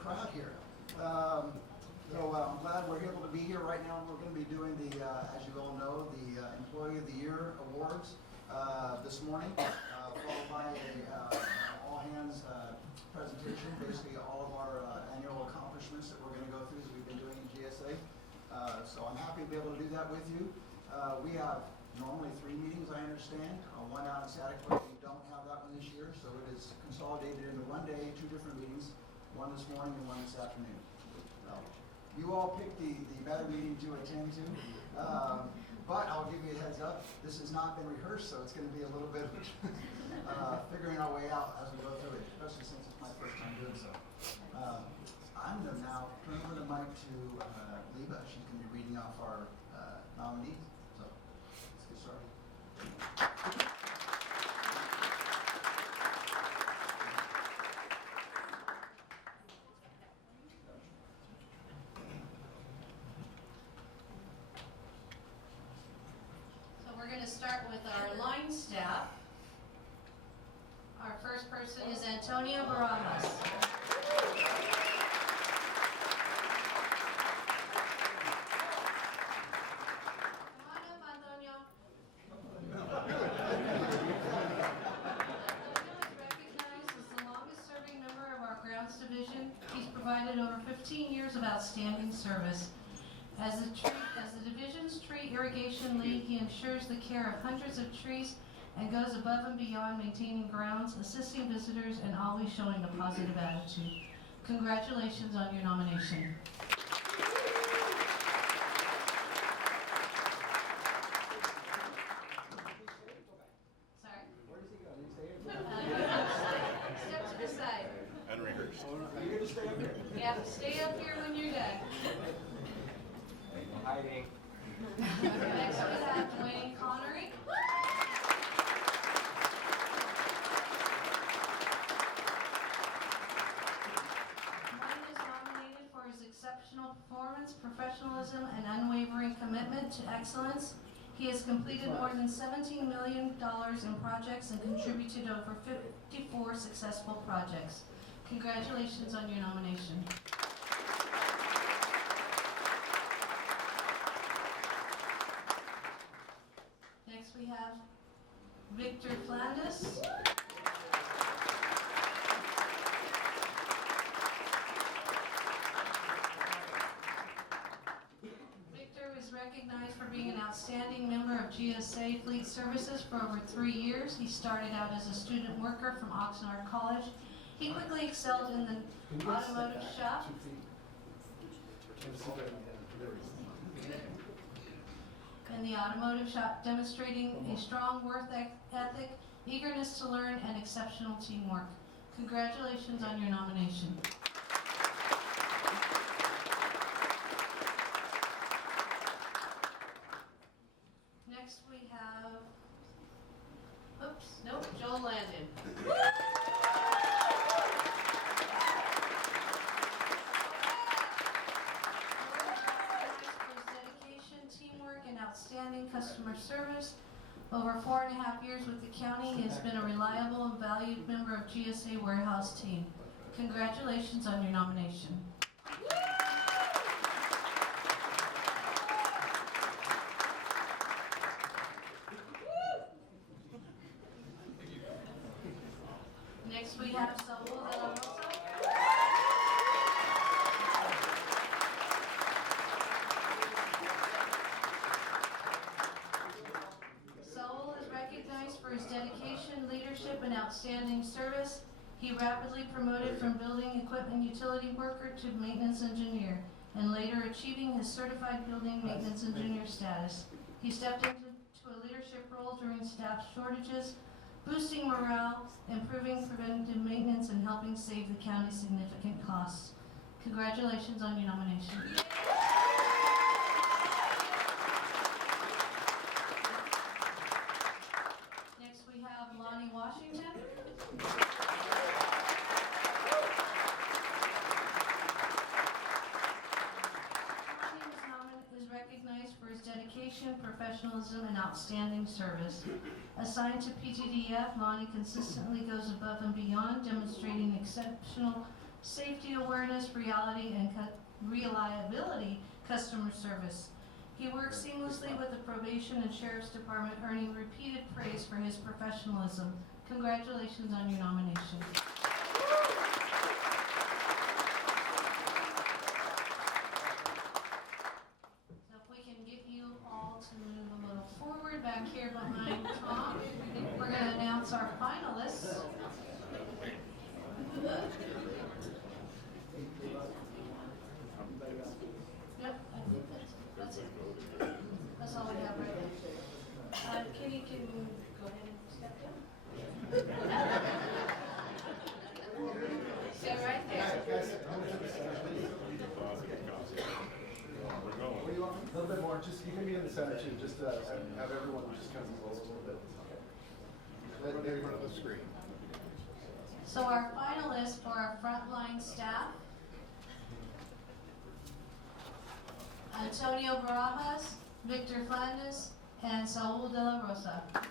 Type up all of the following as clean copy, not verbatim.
crowd here. I'm glad we're able to be here right now. We're going to be doing the, as you all know, the Employee of the Year Awards this morning, followed by a all-hands presentation, basically all of our annual accomplishments that we're going to go through that we've been doing in GSA. So I'm happy to be able to do that with you. We have normally 3 meetings, I understand, one out in Static, but we don't have that one this year, so it is consolidated into one day, 2 different meetings, one this morning and one this afternoon. You all picked the better meeting to attend to, but I'll give you a heads up, this has not been rehearsed, so it's going to be a little bit of figuring our way out as we go through it, especially since it's my first time doing so. I'm going to now turn over the mic to Leba. She's going to be reading off our nominees. So let's get started. So we're going to start with our line staff. Our first person is Antonia Barajas. Division. He's provided over 15 years of outstanding service. As the division's tree irrigation lead, he ensures the care of hundreds of trees and goes above and beyond maintaining grounds, assisting visitors, and always showing a positive attitude. Congratulations on your nomination. Sorry? Where does he go? Does he stay here? Step to the side. Unrehearsed. Are you going to stay up here? Yeah, stay up here when you're done. Hiding. Next we have Dwayne Connery. Dwayne is nominated for his exceptional performance, professionalism, and unwavering commitment to excellence. He has completed more than $17 million in projects and contributed over 54 successful projects. Congratulations on your nomination. Next we have Victor Flandis. Victor is recognized for being an outstanding member of GSA Fleet Services for over 3 years. He started out as a student worker from Oxnard College. He quickly excelled in the automotive shop. Demonstrating a strong work ethic, eagerness to learn, and exceptional teamwork. Congratulations on your nomination. Next we have, Joel Landon. Teamwork and outstanding customer service. Over 4.5 years with the county, he has been a reliable and valued member of GSA warehouse team. Congratulations on your nomination. Next we have Saul De La Rosa. For his dedication, leadership, and outstanding service. He rapidly promoted from building equipment utility worker to maintenance engineer, and later achieving his certified building maintenance engineer status. He stepped into a leadership role during staff shortages, boosting morale, improving preventive maintenance, and helping save the county significant costs. Congratulations on your nomination. Next we have Lonnie Washington. Lonnie is recognized for his dedication, professionalism, and outstanding service. Assigned to PTDF, Lonnie consistently goes above and beyond, demonstrating exceptional safety awareness, reality, and reliability customer service. He works seamlessly with the probation and sheriff's department, earning repeated praise for his professionalism. Congratulations on your nomination. So if we can get you all to move a little forward back here behind Tom, we're going to announce our finalists. Yep, I think that's it. That's all we have right now. Kitty can go ahead and step down. Stay right there. What do you want? A little bit more. Just you can be in the center too. Just have everyone just kind of roll a little bit. Let it in front of the screen. So our finalists for our frontline staff: Antonio Barajas, Victor Flandes, and Saul de la Rosa. The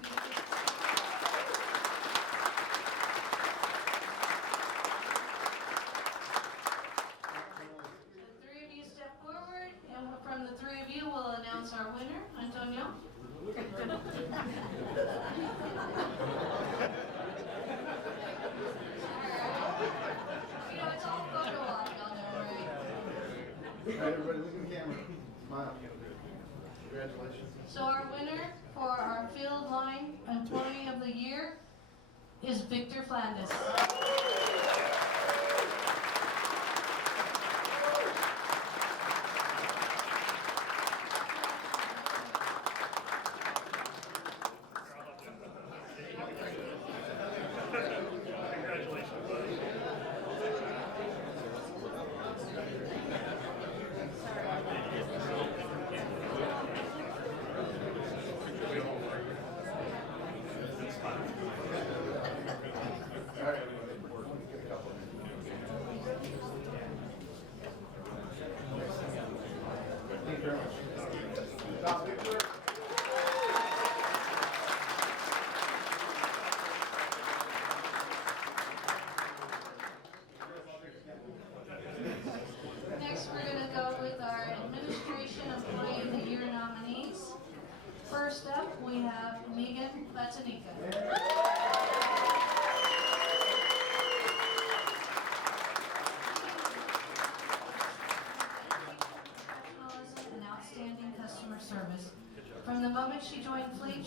three of you step forward, and from the three of you, we'll announce our winner. Antonio? You know, it's all photo op, y'all know, right? All right, everybody, look at the camera. Smile. Congratulations. So our winner for our field line employee of the year is Victor Flandes. Thank you very much. Victor. Next, we're going to go with our administration employee of the year nominees. First up, we have Megan Batanica. Professionalism and outstanding customer service. From the moment she joined Fleet,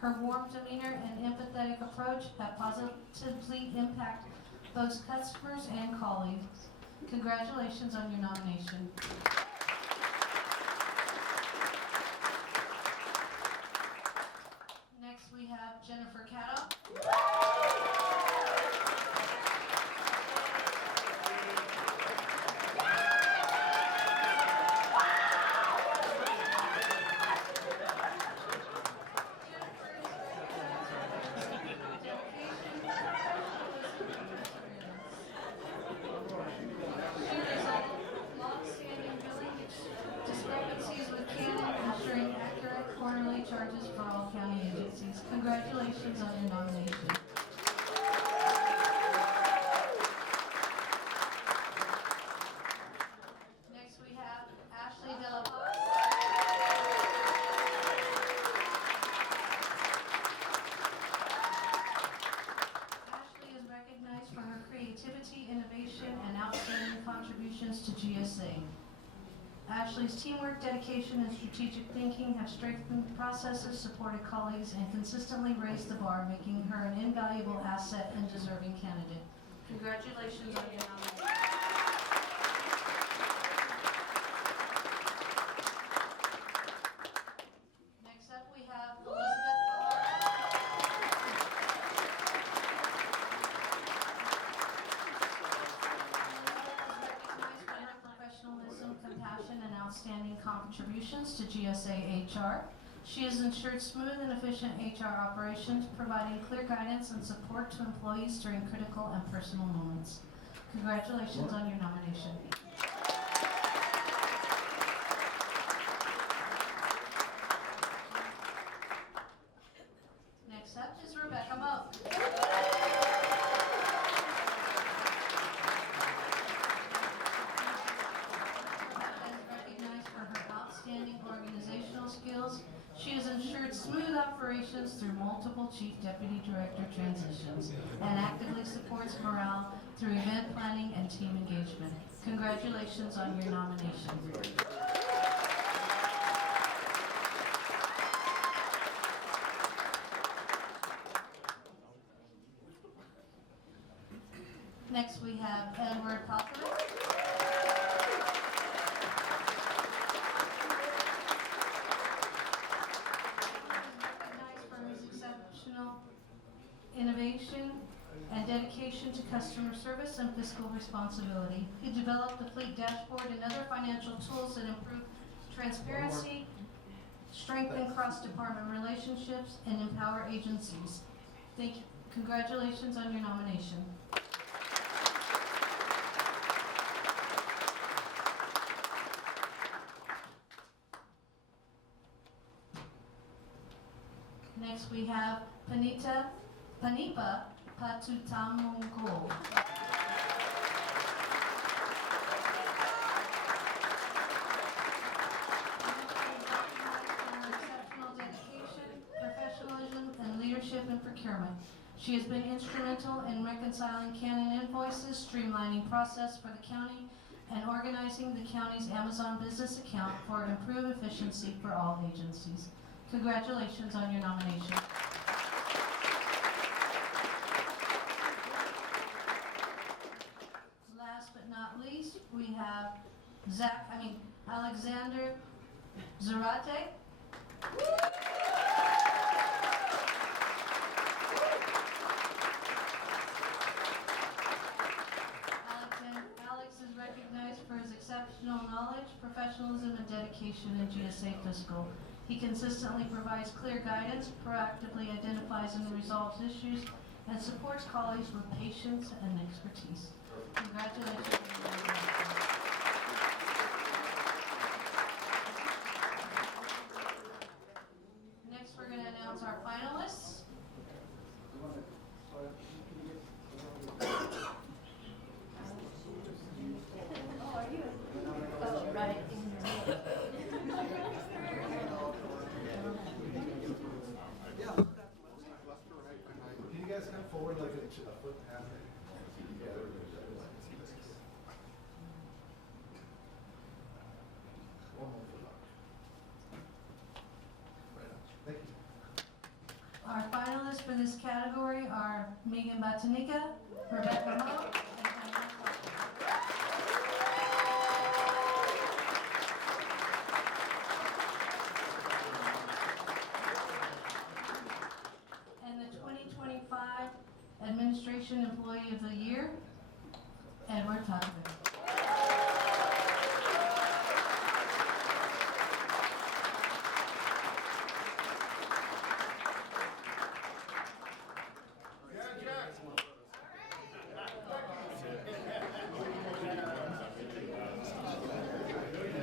her warm demeanor and empathetic approach have positively impacted both customers and colleagues. Congratulations on your nomination. Next, we have Jennifer Caddo. Charges for all county agencies. Congratulations on your nomination. Next we have Ashley De La Paz. Ashley is recognized for her creativity, innovation, and outstanding contributions to GSA. Ashley's teamwork, dedication, and strategic thinking have strengthened processes, supported colleagues, and consistently raised the bar, making her an invaluable asset and deserving candidate. Congratulations on your nomination. Next up, we have Elizabeth Barr. Compassion and outstanding contributions to GSA HR. She has ensured smooth and efficient HR operations, providing clear guidance and support to employees during critical and personal moments. Congratulations on your nomination. Next up is Rebecca Moak. operations through multiple chief deputy director transitions and actively supports morale through event planning and team engagement. Congratulations on your nomination. Next, we have Edward Popovich. Recognized for his exceptional innovation and dedication to customer service and fiscal responsibility. He developed the fleet dashboard and other financial tools that improve transparency, strengthen cross-department relationships, and empower agencies. Thank you. Congratulations on your nomination. Next, we have Panipa Patutamungo. Exceptional dedication, professionalism, and leadership in procurement. She has been instrumental in reconciling Canon invoices, streamlining process for the county, and organizing the county's Amazon business account for improved efficiency for all agencies. Congratulations on your nomination. Last but not least, we have Alexander Zarate. Alex is recognized for his exceptional knowledge, professionalism, and dedication in GSA Fiscal. He consistently provides clear guidance, proactively identifies and resolves issues, and supports colleagues with patience and expertise. Congratulations. Next, we're going to announce our finalists. Can you guys come forward like a foot and a half? Yeah. One more foot up. Right up. Thank you. Our finalists for this category are Megan Batanica, Rebecca Mo, and Hannah Clark. And the 2025 Administration Employee of the Year, Edward Popovich.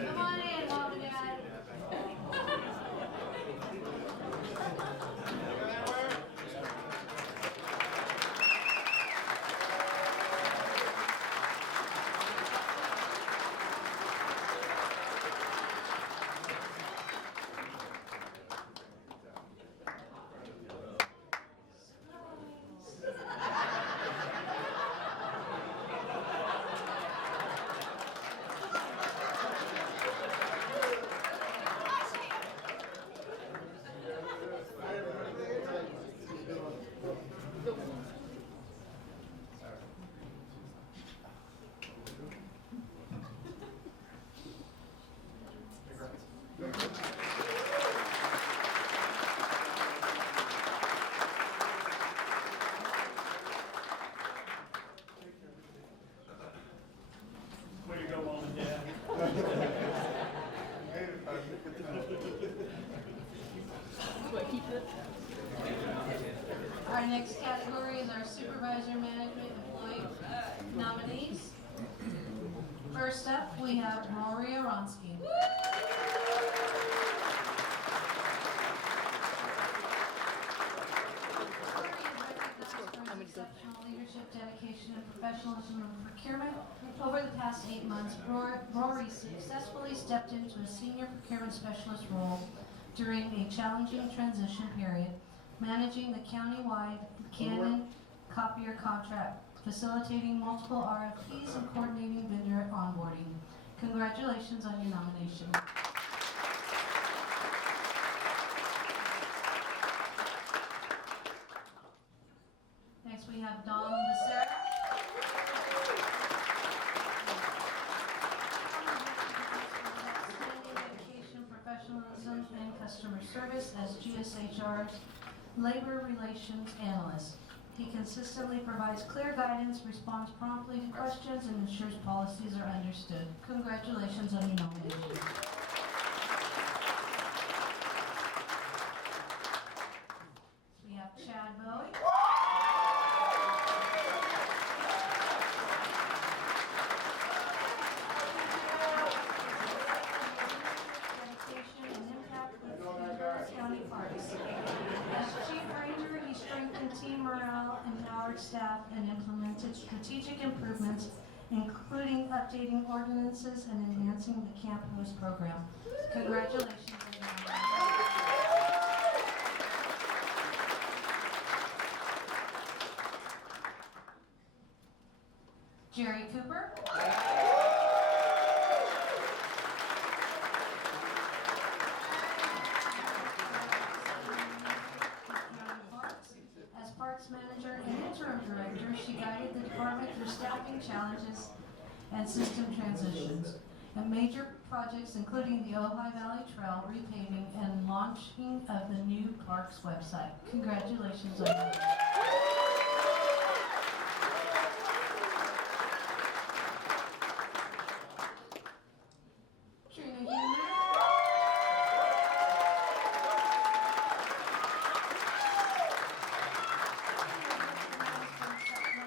Come on in, Mom and Dad. Way to go, Mom and Dad. Our next category is our Supervisor Management Employee nominees. First up, we have Rory Aronsky. Exceptional leadership, dedication, and professionalism in procurement. Over the past 8 months, Rory successfully stepped into a senior procurement specialist role during a challenging transition period, managing the county-wide Canon copier contract, facilitating multiple RFPs, and coordinating vendor onboarding. Congratulations on your nomination. Next, we have Dawn Becerra. Outstanding dedication, professionalism, and customer service as GSHR's Labor Relations Analyst. He consistently provides clear guidance, responds promptly to questions, and ensures policies are understood. Congratulations on your nomination. We have Chad Bowie. Dedication and impact with Ventura County Parks. As Chief Ranger, he strengthened team morale, empowered staff, and implemented strategic improvements, including updating ordinances and enhancing the camp host program. Congratulations on your nomination. Jerry Cooper. As Parks Manager and Interim Director, she guided the department through staffing challenges and system transitions, and major projects including the Ojai Valley Trail repaving and launching of the new parks website. Congratulations on that. Trina Humer.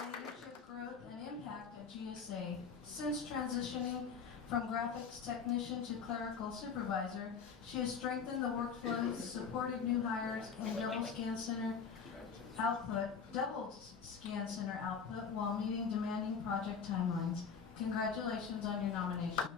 Leadership, growth, and impact at GSA. Since transitioning from graphics technician to clerical supervisor, she has strengthened the workflows, supported new hires, and double scan center output while meeting demanding project timelines. Congratulations on your nomination.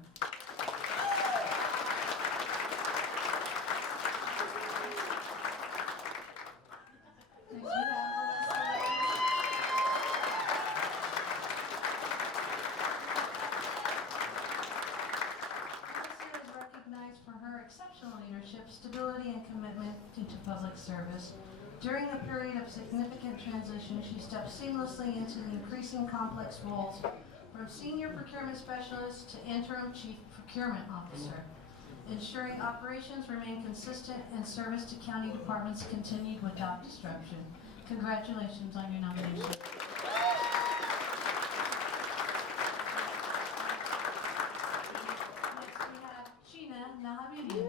Next we have Melissa is recognized for her exceptional leadership, stability, and commitment to public service. During a period of significant transition, she stepped seamlessly into the increasing complex roles from senior procurement specialist to interim chief procurement officer, ensuring operations remain consistent and service to county departments continued without disruption. Congratulations on your nomination. Next we have Sheena Nahabidi.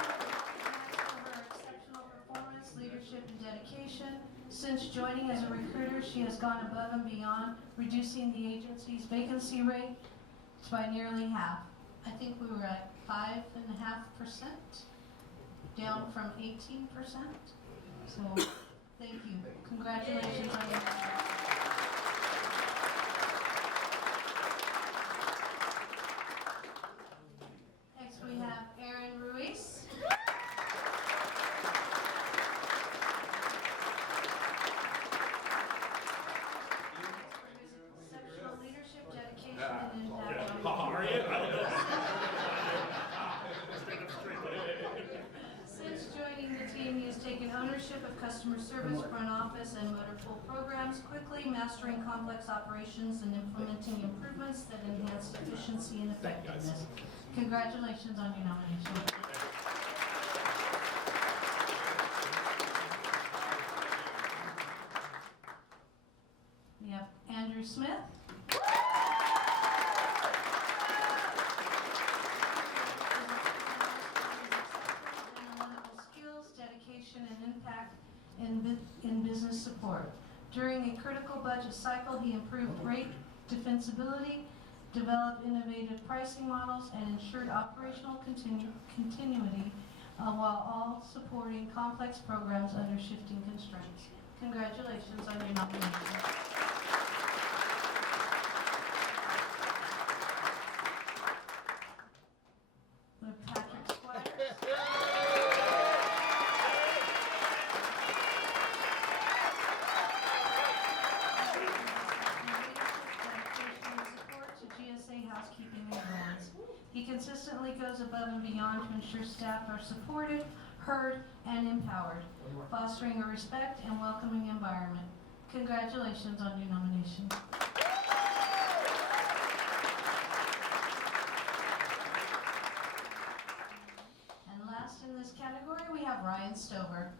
For her exceptional performance, leadership, and dedication. Since joining as a recruiter, she has gone above and beyond, reducing the agency's vacancy rate by nearly half. I think we were at 5.5%, down from 18%. So, thank you. Congratulations on your Next we have Aaron Ruiz. Exceptional leadership, dedication, and impact. How are you? I don't know. Since joining the team, he has taken ownership of customer service, front office, and motor pool programs, quickly mastering complex operations and implementing improvements that enhance efficiency and effectiveness. Congratulations on your nomination. We have Andrew Smith. Analytical skills, dedication, and impact in business support. During a critical budget cycle, he improved rate defensibility, developed innovative pricing models, and ensured operational continuity while all supporting complex programs under shifting constraints. Congratulations on your nomination. We have above and beyond to ensure staff are supported, heard, and empowered, fostering a respect and welcoming environment. Congratulations on your nomination. And last in this category, we have Ryan Stover.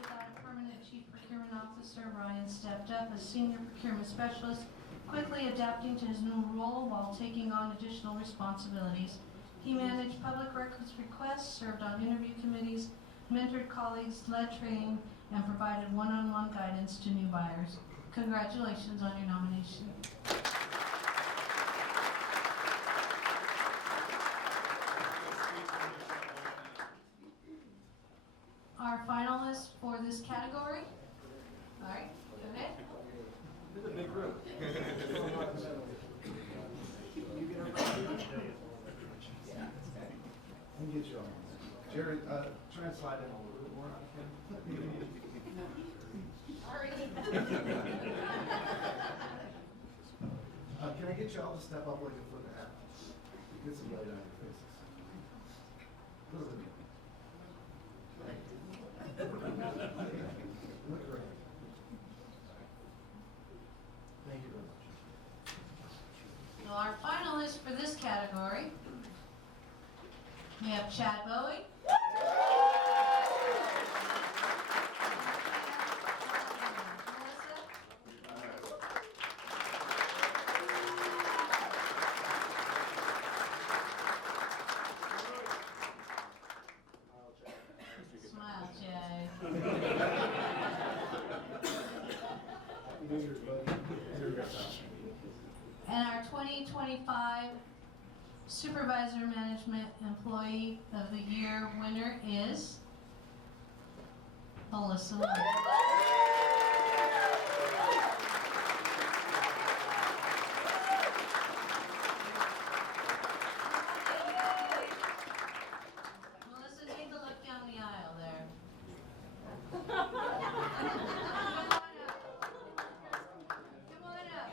Without a permanent chief procurement officer, Ryan stepped up as senior procurement specialist, quickly adapting to his new role while taking on additional responsibilities. He managed public records requests, served on interview committees, mentored colleagues, led training, and provided one-on-one guidance to new buyers. Congratulations on your nomination. Our finalists for this category. All right, go ahead. It's a big room. Let me get you on. Jerry, try and slide in a little bit more. Sorry. Can I get you all to step up like a foot and a half? Get some light on your faces. A little bit. Look great. Thank you very much. Well, our finalists for this category, we have Chad Bowie. Smile, Chad. Happy New Year's, buddy. And our 2025 Supervisor Management Employee of the Year winner is Alyssa Lee. Melissa, take a look down the aisle there. Come on up. Come on up.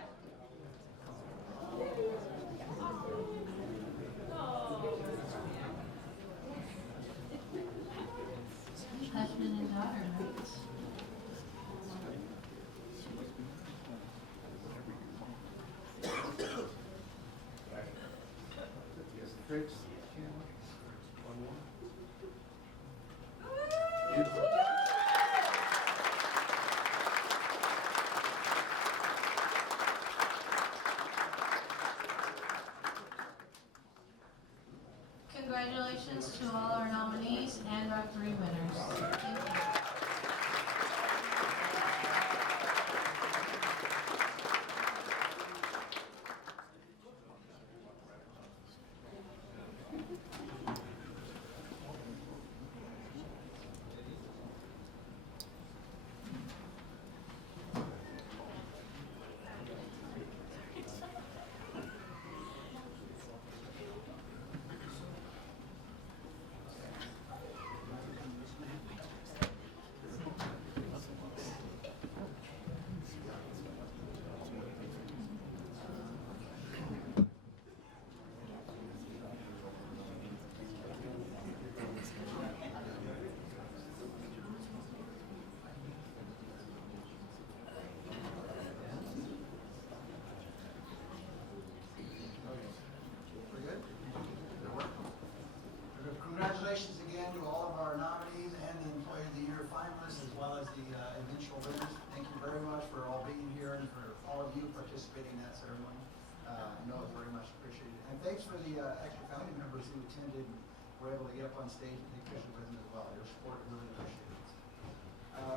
Husband and daughter, right? Yes, great. One more. Congratulations to all our nominees and our 3 winners. Thank you. We're good? Good work. Congratulations again to all of our nominees and the Employee of the Year finalists, as well as the eventual winners. Thank you very much for all being here and for all of you participating in that ceremony. I know it's very much appreciated. And thanks for the extra family members who attended and were able to get up on stage and take pictures with them as well. Your support really appreciated.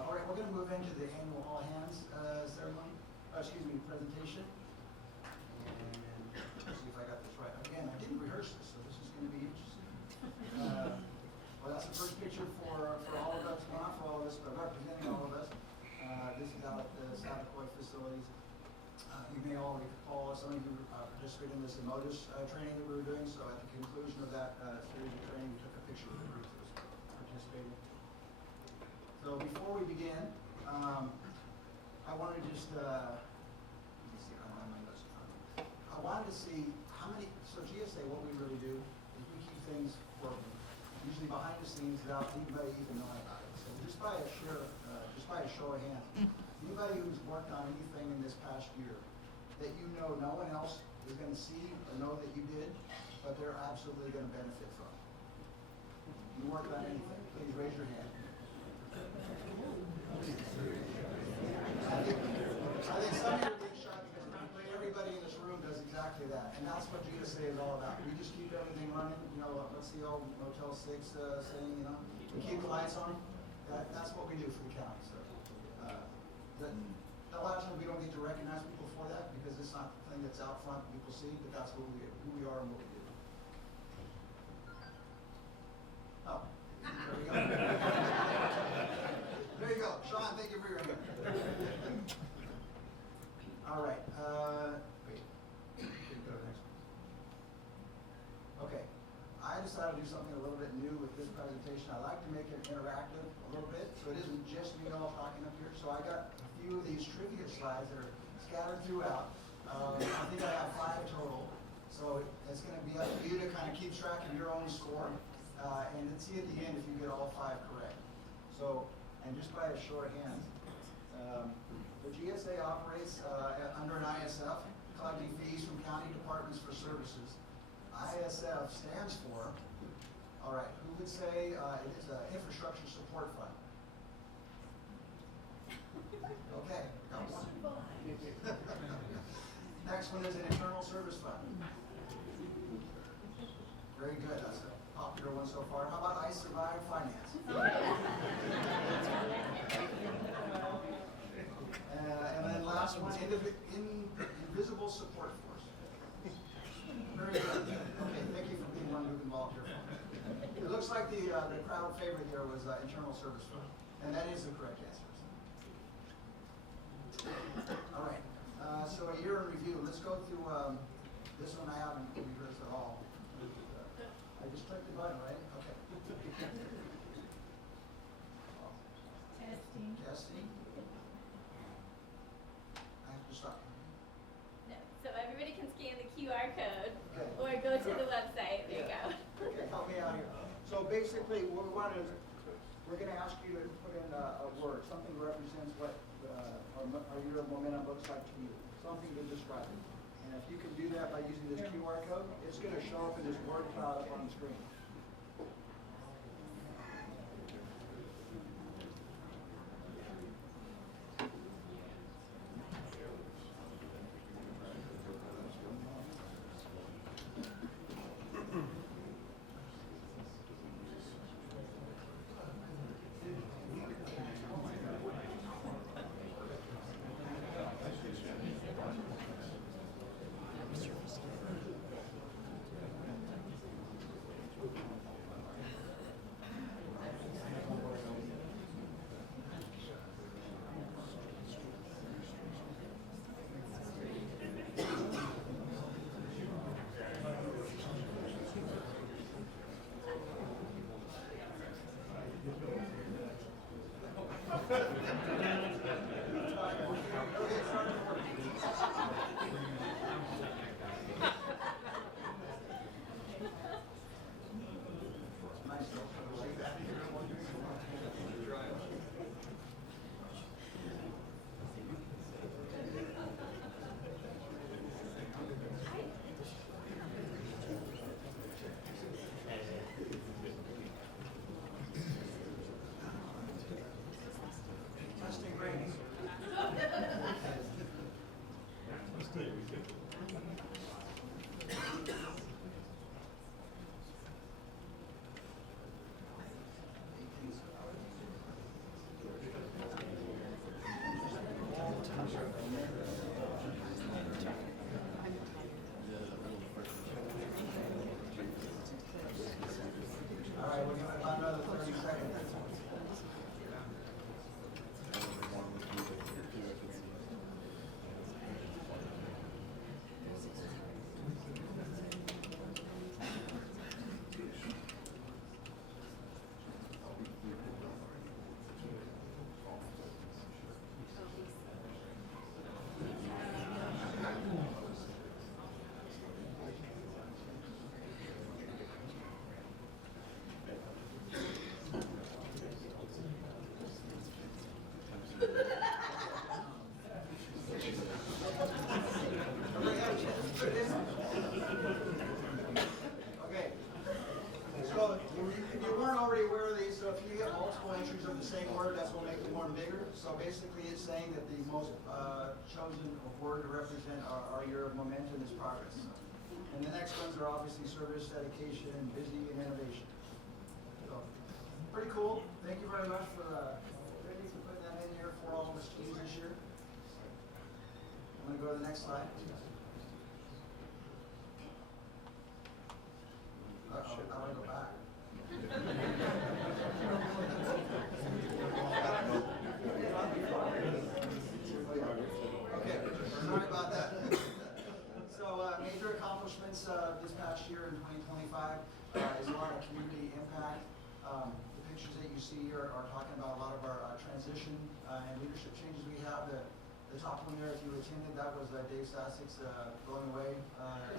All right, we're going to move into the annual all hands ceremony, presentation. And let's see if I got this right. Again, I didn't rehearse this, so this is going to be interesting. Well, that's the first picture for all of us, well, not for all of us, but representing all of us. This is out at the Savacoy facilities. You may all recall, some of you participated in this Emotus training that we were doing, so at the conclusion of that series of training, we took a picture of the group that was participating. So before we begin, I want to just wanted to see how many, so GSA, what we really do is we keep things working, usually behind the scenes without anybody even knowing about it. So just by a show of hands, anybody who's worked on anything in this past year that you know no one else is going to see or know that you did, but they're absolutely going to benefit from. You worked on anything, please raise your hand. I think some of you are being shy because everybody in this room does exactly that, and that's what GSA is all about. We just keep everything running. You know, what's the old Motel 6 saying? You know, we keep the lights on. That's what we do for the county. So, a lot of times we don't get to recognize people for that because it's not the thing that's out front people see, but that's who we are and what we do. Oh, there we go. There you go. Sean, thank you for your hand. All right. Wait. Can you go to the next one? Okay. I decided to do something a little bit new with this presentation. I like to make it interactive a little bit, so it isn't just me all talking up here. So I got a few of these trivia slides that are scattered throughout. I think I have 5 total. So it's going to be up to you to kind of keep track of your own score. And then see at the end if you get all 5 correct. So, and just by a show of hands, the GSA operates under an ISF, collecting fees from county departments for services. ISF stands for, all right, who would say it is an infrastructure support fund? Okay, got one. Next one is an internal service fund. Very good, that's a popular one so far. How about I Survive Finance? And then last one, Invisible Support Force. Very good. Okay, thank you for being one who can volunteer for me. It looks like the crowd favorite there was Internal Service Fund, and that is the correct answer. All right, so a year in review. Let's go through this one I haven't rehearsed at all. I just clicked the button, right? Okay. Testing. Testing. I have to stop. No. So everybody can scan the QR code Okay. or go to the website. There you go. Okay, help me out here. So basically, what we want is, we're going to ask you to put in a word, something that represents what our year of momentum looks like to you, something to describe it. And if you can do that by using this QR code, it's going to show up in this word cloud up on the screen. pictures of the same word, that's what makes it more bigger. So basically it's saying that the most chosen word to represent our year of momentum is progress. And the next ones are obviously service, dedication, busy, and innovation. So, pretty cool. Thank you very much for Randy for putting that in here for all of us teams this year. I'm going to go to the next slide. I want to go back. Okay, sorry about that. So major accomplishments this past year in 2025 is a lot of community impact. The pictures that you see here are talking about a lot of our transition and leadership changes we have. The top one there, if you attended, that was Dave Sassik's going away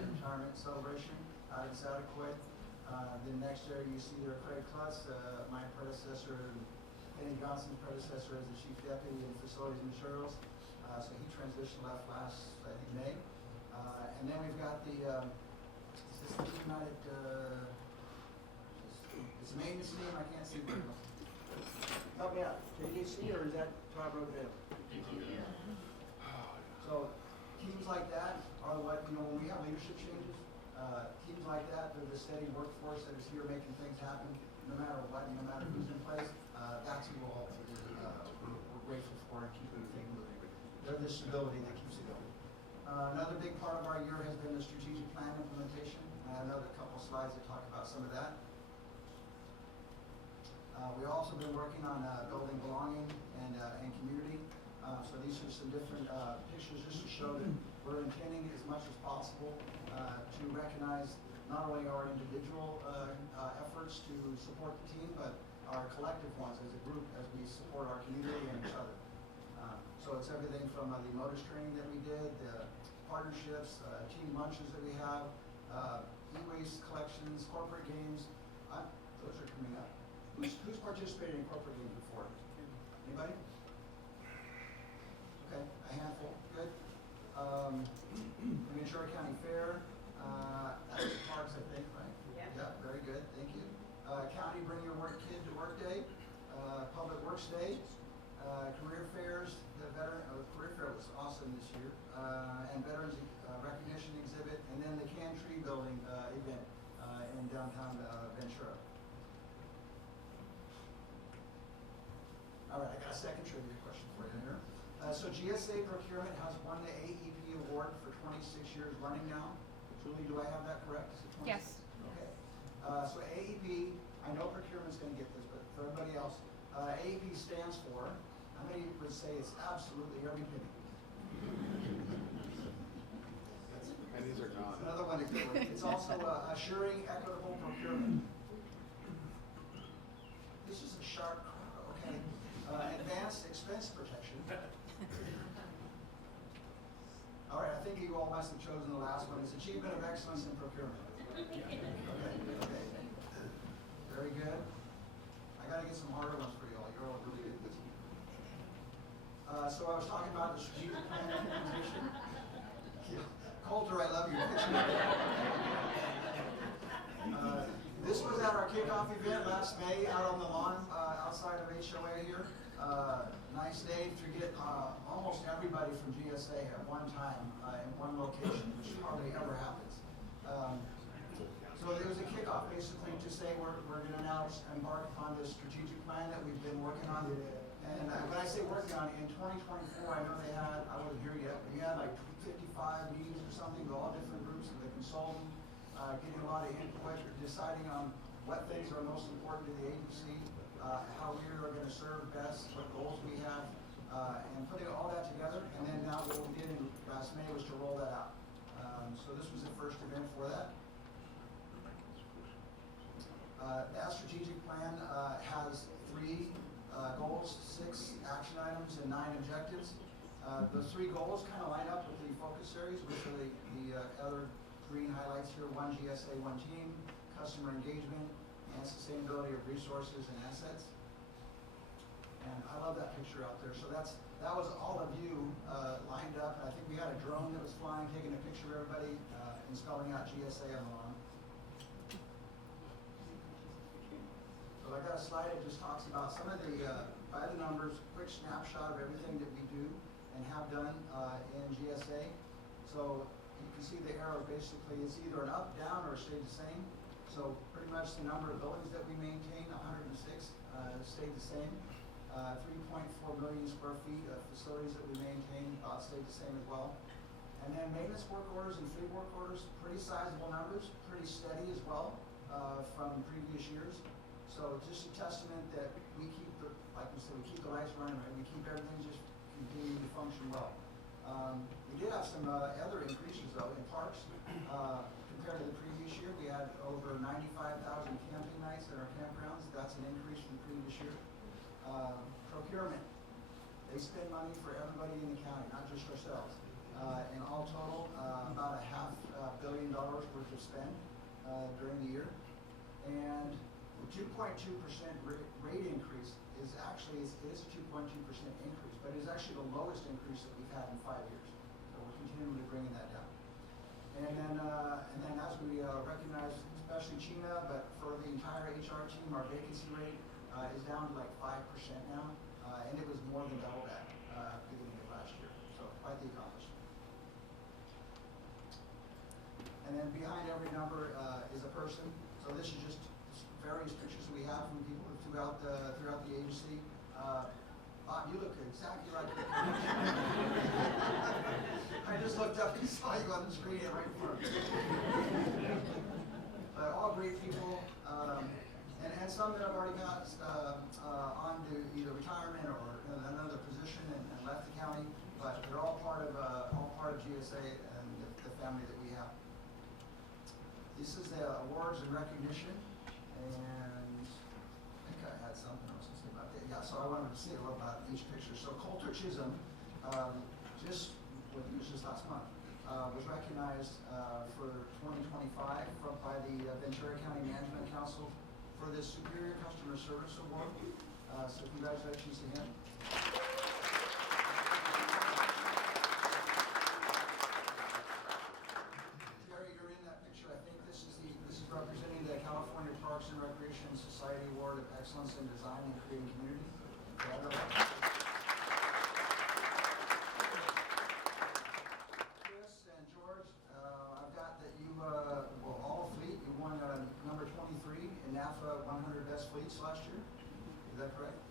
retirement celebration out in Sataquoy. Then next year you see there Craig Klutz, my predecessor, Kenny Johnson's predecessor as the chief deputy in facilities and materials. So he transitioned left last, I think, May. And then we've got the, is this the team out at, it's a maintenance team, I can't see very well. Help me out, JDC or is that Todd Rogadale? So teams like that are what, when we have leadership changes, teams like that, they're the steady workforce that is here making things happen no matter what, no matter who's in place. That's who we're grateful for and keeping things moving. They're the stability that keeps it going. Another big part of our year has been the strategic plan implementation. I have another couple slides that talk about some of that. We've also been working on building belonging and community. So these are some different pictures just to show that we're intending as much as possible to recognize not only our individual efforts to support the team, but our collective ones as a group as we support our community and each other. So it's everything from the motors training that we did, the partnerships, team lunches that we have, e-waste collections, corporate games. Those are coming up. Who's participated in corporate games before? Anybody? Okay, a handful. Good. The Ventura County Fair. That's the parks, I think, right? Yeah. Yeah, very good. Thank you. County Bring Your Work Kid to Work Day. Public Works Day. Career fairs. The career fair was awesome this year. And Veterans Recognition Exhibit. And then the Can Tree Building event in downtown Ventura. All right, I got a second trivia question for you here. So GSA Procurement has won the AEP award for 26 years running now. Julie, do I have that correct? Is it 26? Yes. Okay. So AEP, I know procurement's going to get this, but for everybody else, AEP stands for, how many would say it's absolutely every penny? Pennies are gone. Another one, it's also assuring equitable procurement. This is a sharp crowd, okay. Advanced expense protection. All right, I think you all must have chosen the last one. It's Achievement of Excellence in Procurement. Okay. Very good. I got to get some harder ones for you all. You're all really good. So I was talking about the strategic plan implementation. Coulter, I love your picture. This was at our kickoff event last May out on the lawn outside of HOA here. Nice day to get almost everybody from GSA at one time in one location, which hardly ever happens. So it was a kickoff basically to say we're going to now embark upon this strategic plan that we've been working on. And when I say working on, in 2024, I know they had, I wasn't here yet, but you had like 55 meetings or something with all different groups of the consultant, getting a lot of input, deciding on what things are most important to the agency, how we are going to serve best, what goals we have, and putting all that together. And then now what we did in last May was to roll that out. So this was the first event for that. That strategic plan has 3 goals, 6 action items, and 9 objectives. Those 3 goals kind of line up with the focus areas, which are the other green highlights here: 1 GSA, 1 team, customer engagement, and sustainability of resources and assets. And I love that picture out there. So that was all of you lined up. I think we had a drone that was flying, taking a picture of everybody and spelling out GSA on the lawn. So I got a slide, it just talks about some of the, by the numbers, quick snapshot of everything that we do and have done in GSA. So you can see the arrow basically, it's either an up, down, or stayed the same. So pretty much the number of buildings that we maintain, 106, stayed the same. 3.4 million square feet of facilities that we maintain, stayed the same as well. And then maintenance work orders and fleet work orders, pretty sizable numbers, pretty steady as well from previous years. So just a testament that we keep the, like we said, we keep the lights running, right? We keep everything just continuing to function well. We did have some other increases though in parks. Compared to the previous year, we had over 95,000 camping nights at our campgrounds. That's an increase from the previous year. Procurement. They spend money for everybody in the county, not just ourselves. In all total, about a $500 million worth of spend during the year. And the 2.2% rate increase is actually, it is a 2.2% increase, but it is actually the lowest increase that we've had in 5 years. So we're continually bringing that down. And then as we recognize, especially China, but for the entire HR team, our vacancy rate is down to like 5% now, and it was more than double that beginning of last year. So quite the accomplishment. And then behind every number is a person. So this is just various pictures that we have from people throughout the agency. Bob, you look exactly like the I just looked up and saw you on the screen right in front of me. But all great people, and some that have already got on to either retirement or another position and left the county, but they're all part of GSA and the family that we have. This is the awards and recognition, and I think I had something else to say about that. Yeah, so I wanted to say a little about each picture. So Coulter Chisholm, just last month, was recognized for 2025 by the Ventura County Management Council for the Superior Customer Service Award. So congratulations to him. Jerry, you're in that picture. I think this is representing the California Parks and Recreation Society Award of Excellence in Design and Creating Community. Chris and George, I've got that you, all fleet, you won number 23 in NAFA 100 Best Fleets last year. Is that correct?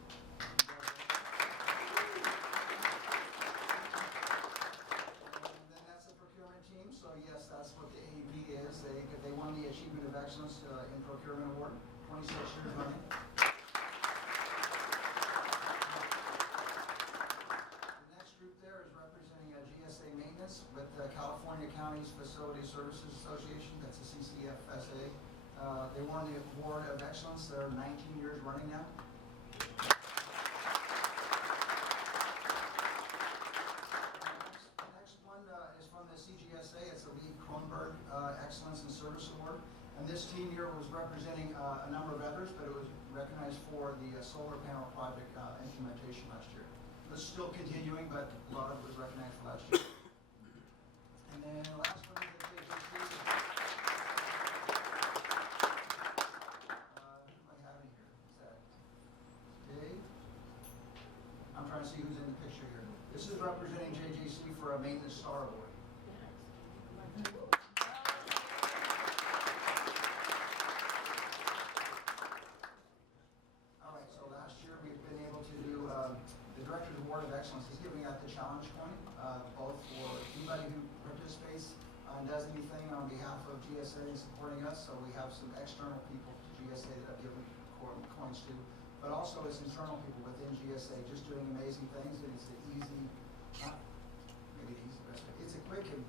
And then that's the procurement team. So yes, that's what the AEB is. They won the Achievement of Excellence in Procurement Award, 26 years running. The next group there is representing GSA Maintenance with the California Counties Facility Services Association. That's a CCFSA. They won the Award of Excellence. They're 19 years running now. The next one is from the CGSA. It's the Lee Kronberg Excellence in Service Award. And this team here was representing a number of others, but it was recognized for the solar panel project implementation last year. This is still continuing, but a lot of it was recognized for last year. And then the last one is the JJC. I'm trying to see who's in the picture here. This is representing JJC for a Maintenance Star Award. All right, so last year we've been able to do the Director's Award of Excellence is giving out the challenge coin, both for anybody who participates and does anything on behalf of GSA and supporting us. So we have some external people to GSA that I've given coins to. But also it's internal people within GSA just doing amazing things, and it's an easy, maybe the easy best way. It's a quick and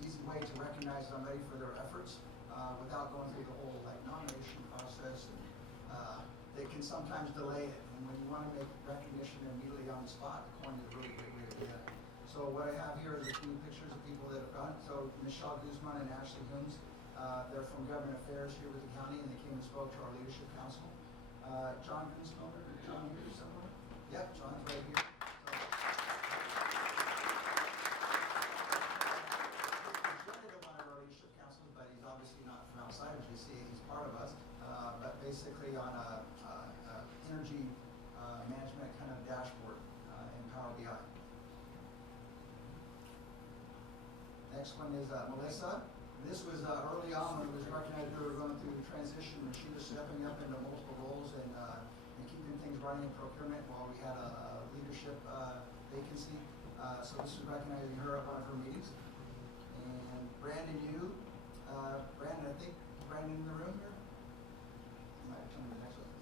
easy way to recognize somebody for their efforts without going through the whole nomination process. And they can sometimes delay it, and when you want to make recognition immediately on the spot, the coin is a really great way to do that. So what I have here is a few pictures of people that have gone. So Michelle Guzman and Ashley Humes, they're from Government Affairs here with the county, and they came and spoke to our Leadership Council. John Gunsmelder, John here somewhere? Yep, John's right here. He's really one of our leadership councils, but he's obviously not from outside of GC. He's part of us. But basically on energy management kind of dashboard in Power BI. Next one is Melissa. This was early on when it was recognized we were going through the transition, and she was stepping up into multiple roles and keeping things running in procurement while we had a leadership vacancy. So this is recognizing her at one of her meetings. And Brandon, Brandon, I think Brandon in the room here? You might come to the next one.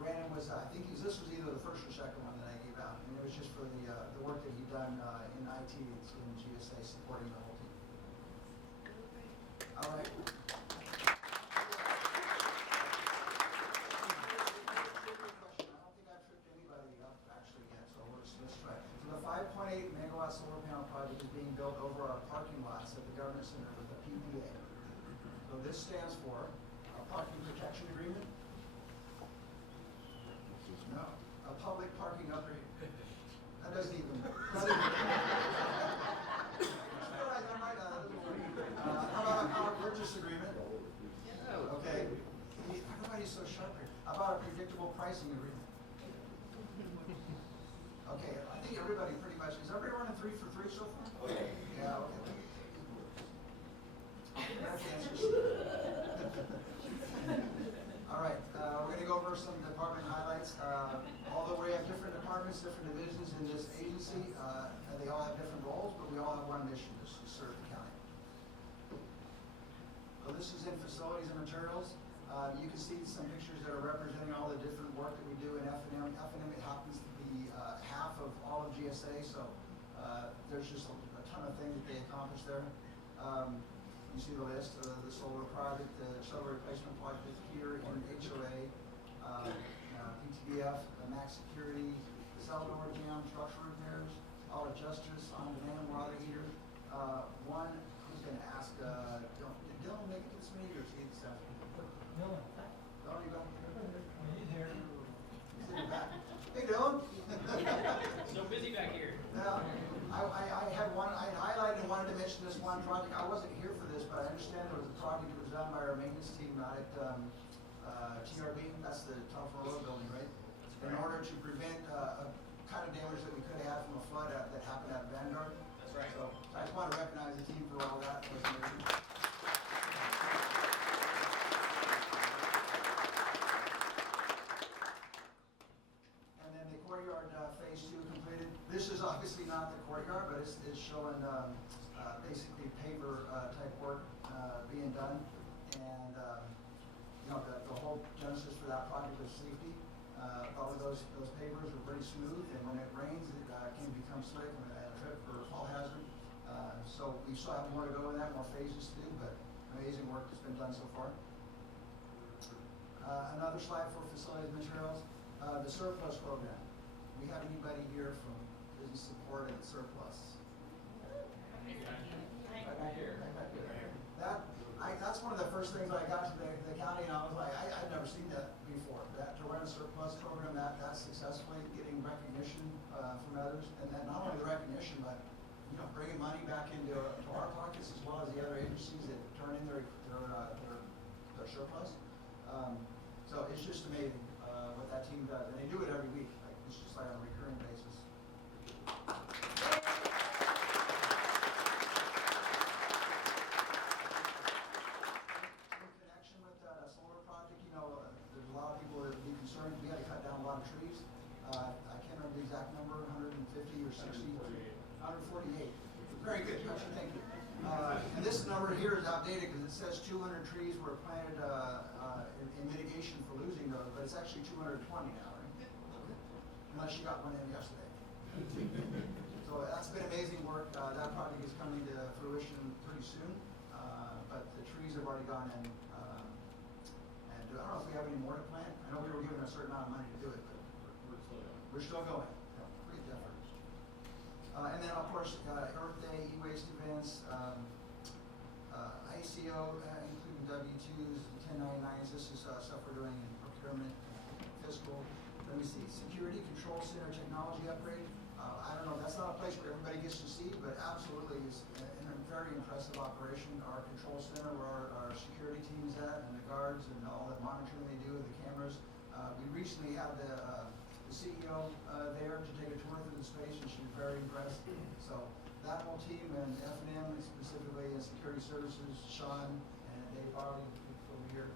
Brandon was, I think this was either the first or second one that I gave out, and it was just for the work that he'd done in IT in GSA supporting the whole team. All right. I don't think I've tripped anybody up actually yet, so let's try it. So the 5.8 megawatt solar panel project is being built over our parking lots at the Government Center with a PPA. So this stands for a Parking Protection Agreement. No, a public parking upgrade. That doesn't even. How about a power purchase agreement? Okay. Everybody's so sharp here. How about a predictable pricing agreement? Okay, I think everybody pretty much, is everybody running 3 for 3 so far? Okay. Yeah, okay. That answers. All right, we're going to go over some department highlights. Although we have different departments, different divisions in this agency, and they all have different roles, but we all have one mission, to serve the county. So this is in facilities and materials. You can see some pictures that are representing all the different work that we do in F&M. F&M, it happens to be half of all of GSA, so there's just a ton of things that they accomplish there. You see the list, the solar project, the solar replacement project here in HOA, PTBF, max security, cell door jam, structural repairs, auto justice, on-demand water heater. One, who's going to ask, did Dylan make it this meeting or is he this afternoon? Dylan. Dylan, you got He's here. He's in the back. Hey, Dylan. So busy back here. Now, I had one, I highlighted and wanted to mention this one project. I wasn't here for this, but I understand there was a project that was done by our maintenance team out at TRB, that's the telephone road building, right? In order to prevent a kind of damage that we could have had from a flood that happened at Vanguard. That's right. So I just want to recognize the team for all that. That was amazing. And then the courtyard phase 2 completed. This is obviously not the courtyard, but it's showing basically paver type work being done. And the whole genesis for that project was safety. All of those pavers were pretty smooth, and when it rains, it can become slick and a trip or a fall hazard. So we still have more to go in that, more phases to do, but amazing work that's been done so far. Another slide for facilities materials, the surplus program. We have anybody here from business support and surplus? Right back here. That's one of the first things I got to the county, and I was like, I've never seen that before. That to run a surplus program that's successfully getting recognition from others, and then not only the recognition, but bringing money back into our pockets as well as the other agencies that turn in their surplus. So it's just amazing what that team does, and they do it every week. It's just like on a recurring basis. There's a lot of people that would be concerned. We had to cut down a lot of trees. I can't remember the exact number, 150 or 60, 148. Very good, thank you. And this number here is outdated because it says 200 trees were planted in mitigation for losing those, but it's actually 220 now, right? Unless you got one in yesterday. So that's been amazing work. That project is coming to fruition pretty soon, but the trees have already gone in. I don't know if we have any more to plant. I know we were given a certain amount of money to do it, but we're still going. Great effort. And then, of course, Earth Day, e-waste events, ICO, including W-2s, 1099s. This is stuff we're doing in procurement, fiscal. Let me see, security control center technology upgrade. I don't know, that's not a place where everybody gets to see, but absolutely is a very impressive operation. Our control center where our security team is at and the guards and all the monitoring they do with the cameras. We recently had the CEO there to take a tour through the space, and she was very impressed. So that whole team and F&M specifically and security services, Sean and Dave Barley over here,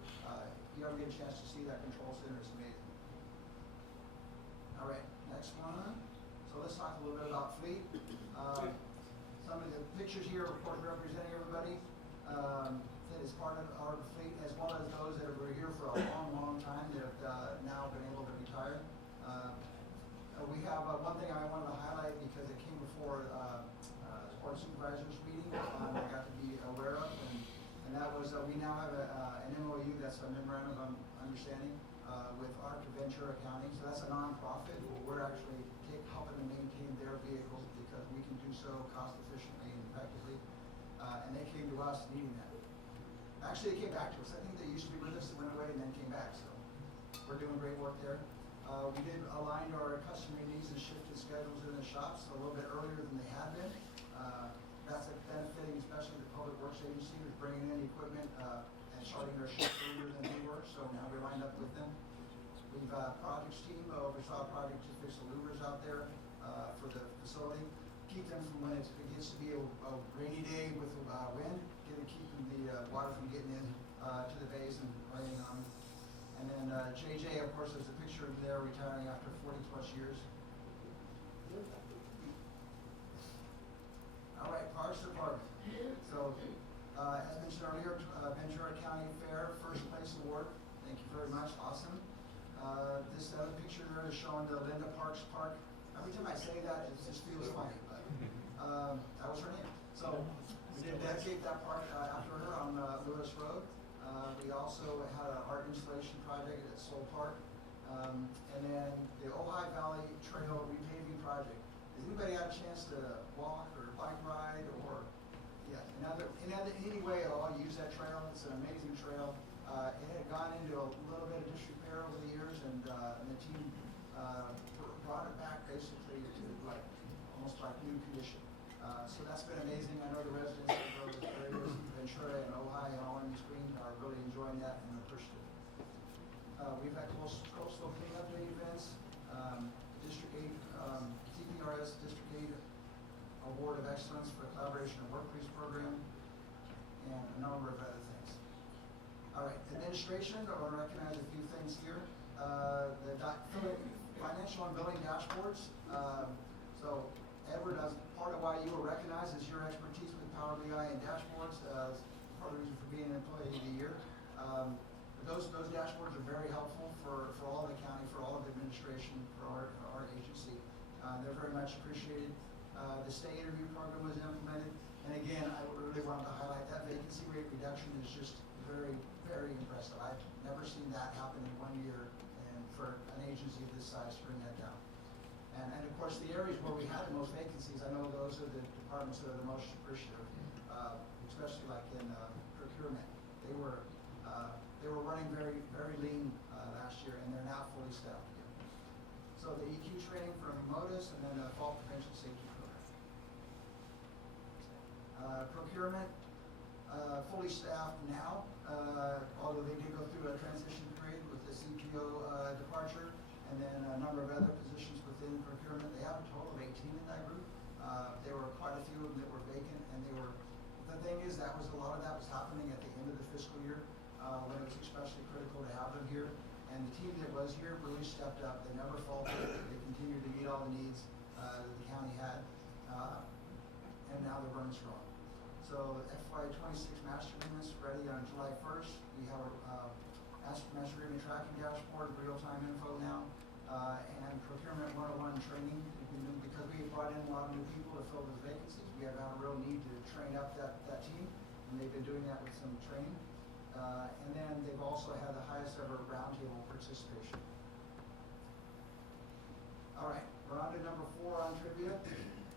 you ever get a chance to see that control center, it's amazing. All right, next one. So let's talk a little bit about fleet. Some of the pictures here, of course, representing everybody that is part of our fleet, as well as those that were here for a long, long time that have now been able to retire. We have one thing I wanted to highlight because it came before the Board of Supervisors meeting. I got to be aware of, and that was we now have an MOU, that's a memorandum of understanding with Ventura County. So that's a nonprofit. We're actually helping to maintain their vehicles because we can do so cost efficiently and effectively. And they came to us needing that. Actually, they came back to us. I think they used to be with us, went away, and then came back. So we're doing great work there. We did align our customer needs and shifted schedules in the shops a little bit earlier than they had been. That's benefiting especially the Public Works Agency, who's bringing in equipment and starting their shifts earlier than we were. So now we're lined up with them. We've projects team oversaw a project to fix the louvers out there for the facility. Keep them from when it gets to be a rainy day with wind, keeping the water from getting in to the bays and raining on them. And then JJ, of course, there's a picture of there retiring after 40 plus years. All right, Parks Department. So, as mentioned earlier, Ventura County Fair First Place Award. Thank you very much. Awesome. This other picture there is showing the Linda Parks Park. Every time I say that, it just feels funny, but that was her name. So we did dedicate that park after her on Lewis Road. We also had an art installation project at Soul Park. And then the Ojai Valley Trail repaving project. Has anybody had a chance to walk or bike ride or in any way at all use that trail? It's an amazing trail. It had gone into a little bit of disrepair over the years, and the team brought it back basically to almost like new condition. So that's been amazing. I know the residents of those areas, Ventura and Ojai and all in between, are really enjoying that and appreciative. We've had coastal cleanup day events, District 8, TPRS District 8 Award of Excellence for Collaboration and Workplace Program, and a number of other things. All right, administration, I want to recognize a few things here. The financial and billing dashboards. So Edward, as part of why you were recognized is your expertise with Power BI and dashboards, part of the reason for being an Employee of the Year. Those dashboards are very helpful for all of the county, for all of the administration, for our agency. They're very much appreciated. The state interview program was implemented. And again, I really wanted to highlight that vacancy rate reduction is just very, very impressive. I've never seen that happen in 1 year, and for an agency of this size to bring that down. And of course, the areas where we had the most vacancies, I know those are the departments that are the most appreciative, especially like in procurement. They were running very, very lean last year, and they're now fully staffed again. So the EQ training from MODIS, and then fall prevention safety program. Procurement, fully staffed now, although they did go through a transition period with the CPO departure, and then a number of other positions within procurement. They have a total of 18 in that group. There were quite a few of them that were vacant, and the thing is, a lot of that was happening at the end of the fiscal year, when it was especially critical to have them here. And the team that was here really stepped up. They never faltered. They continued to meet all the needs that the county had, and now they're running strong. So FY26 master agreements ready on July 1st. We have our master agreement tracking dashboard, real-time info now, and procurement 101 training. Because we brought in a lot of new people to fill those vacancies, we have had a real need to train up that team, and they've been doing that with some training. And then they've also had the highest ever roundtable participation. All right, we're on to number 4 on trivia.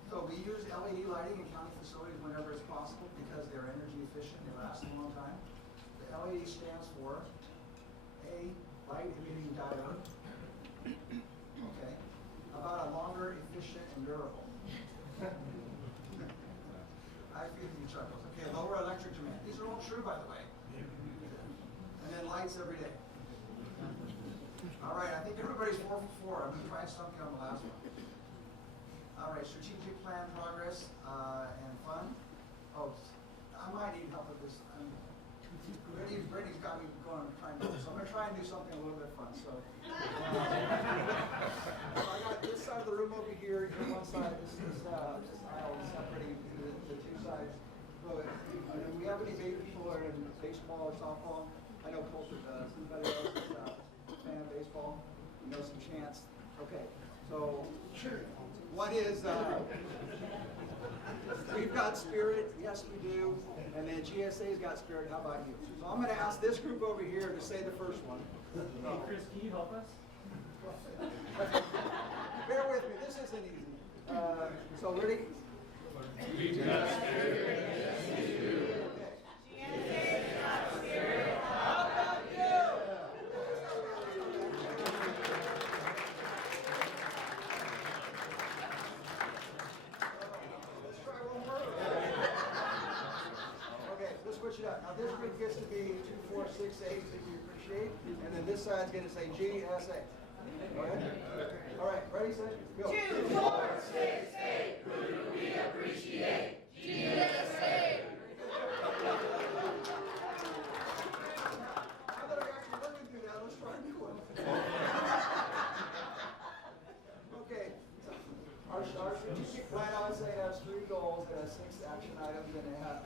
So we use LED lighting in county facilities whenever it's possible because they're energy efficient, they last a long time. The LED stands for A, light emitting diode. Okay. About a longer, efficient, and durable. I feel you chuckles. Okay, lower electric demand. These are all true, by the way. And then lights every day. All right, I think everybody's 4 for 4. I'm gonna try something on the last one. All right, strategic plan progress and fun. Oh, I might need help with this. Brittany's got me going trying to do this. So I'm gonna try and do something a little bit fun. So I got this side of the room over here, one side, this aisle separating the two sides. So if we have any people who are in baseball or softball, I know Colter does. Anybody else is a fan of baseball? You know some chants? Okay, so what is, we've got spirit, yes we do, and then GSA's got spirit, how about you? So I'm gonna ask this group over here to say the first one. Hey, Chris, can you help us? Bear with me, this isn't easy. So ready? We've got spirit, yes we do. Switch it up. Now this group gets to be 2, 4, 6, 8 that you appreciate, and then this side's going to say GSA. All right, ready, set, go. 2, 4, 6, 8. Who do we appreciate? GSA. Now that I'm actually working through that, let's try a new one. Okay, so our strategic plan, I would say, has 3 goals, it has 6 action items, and it has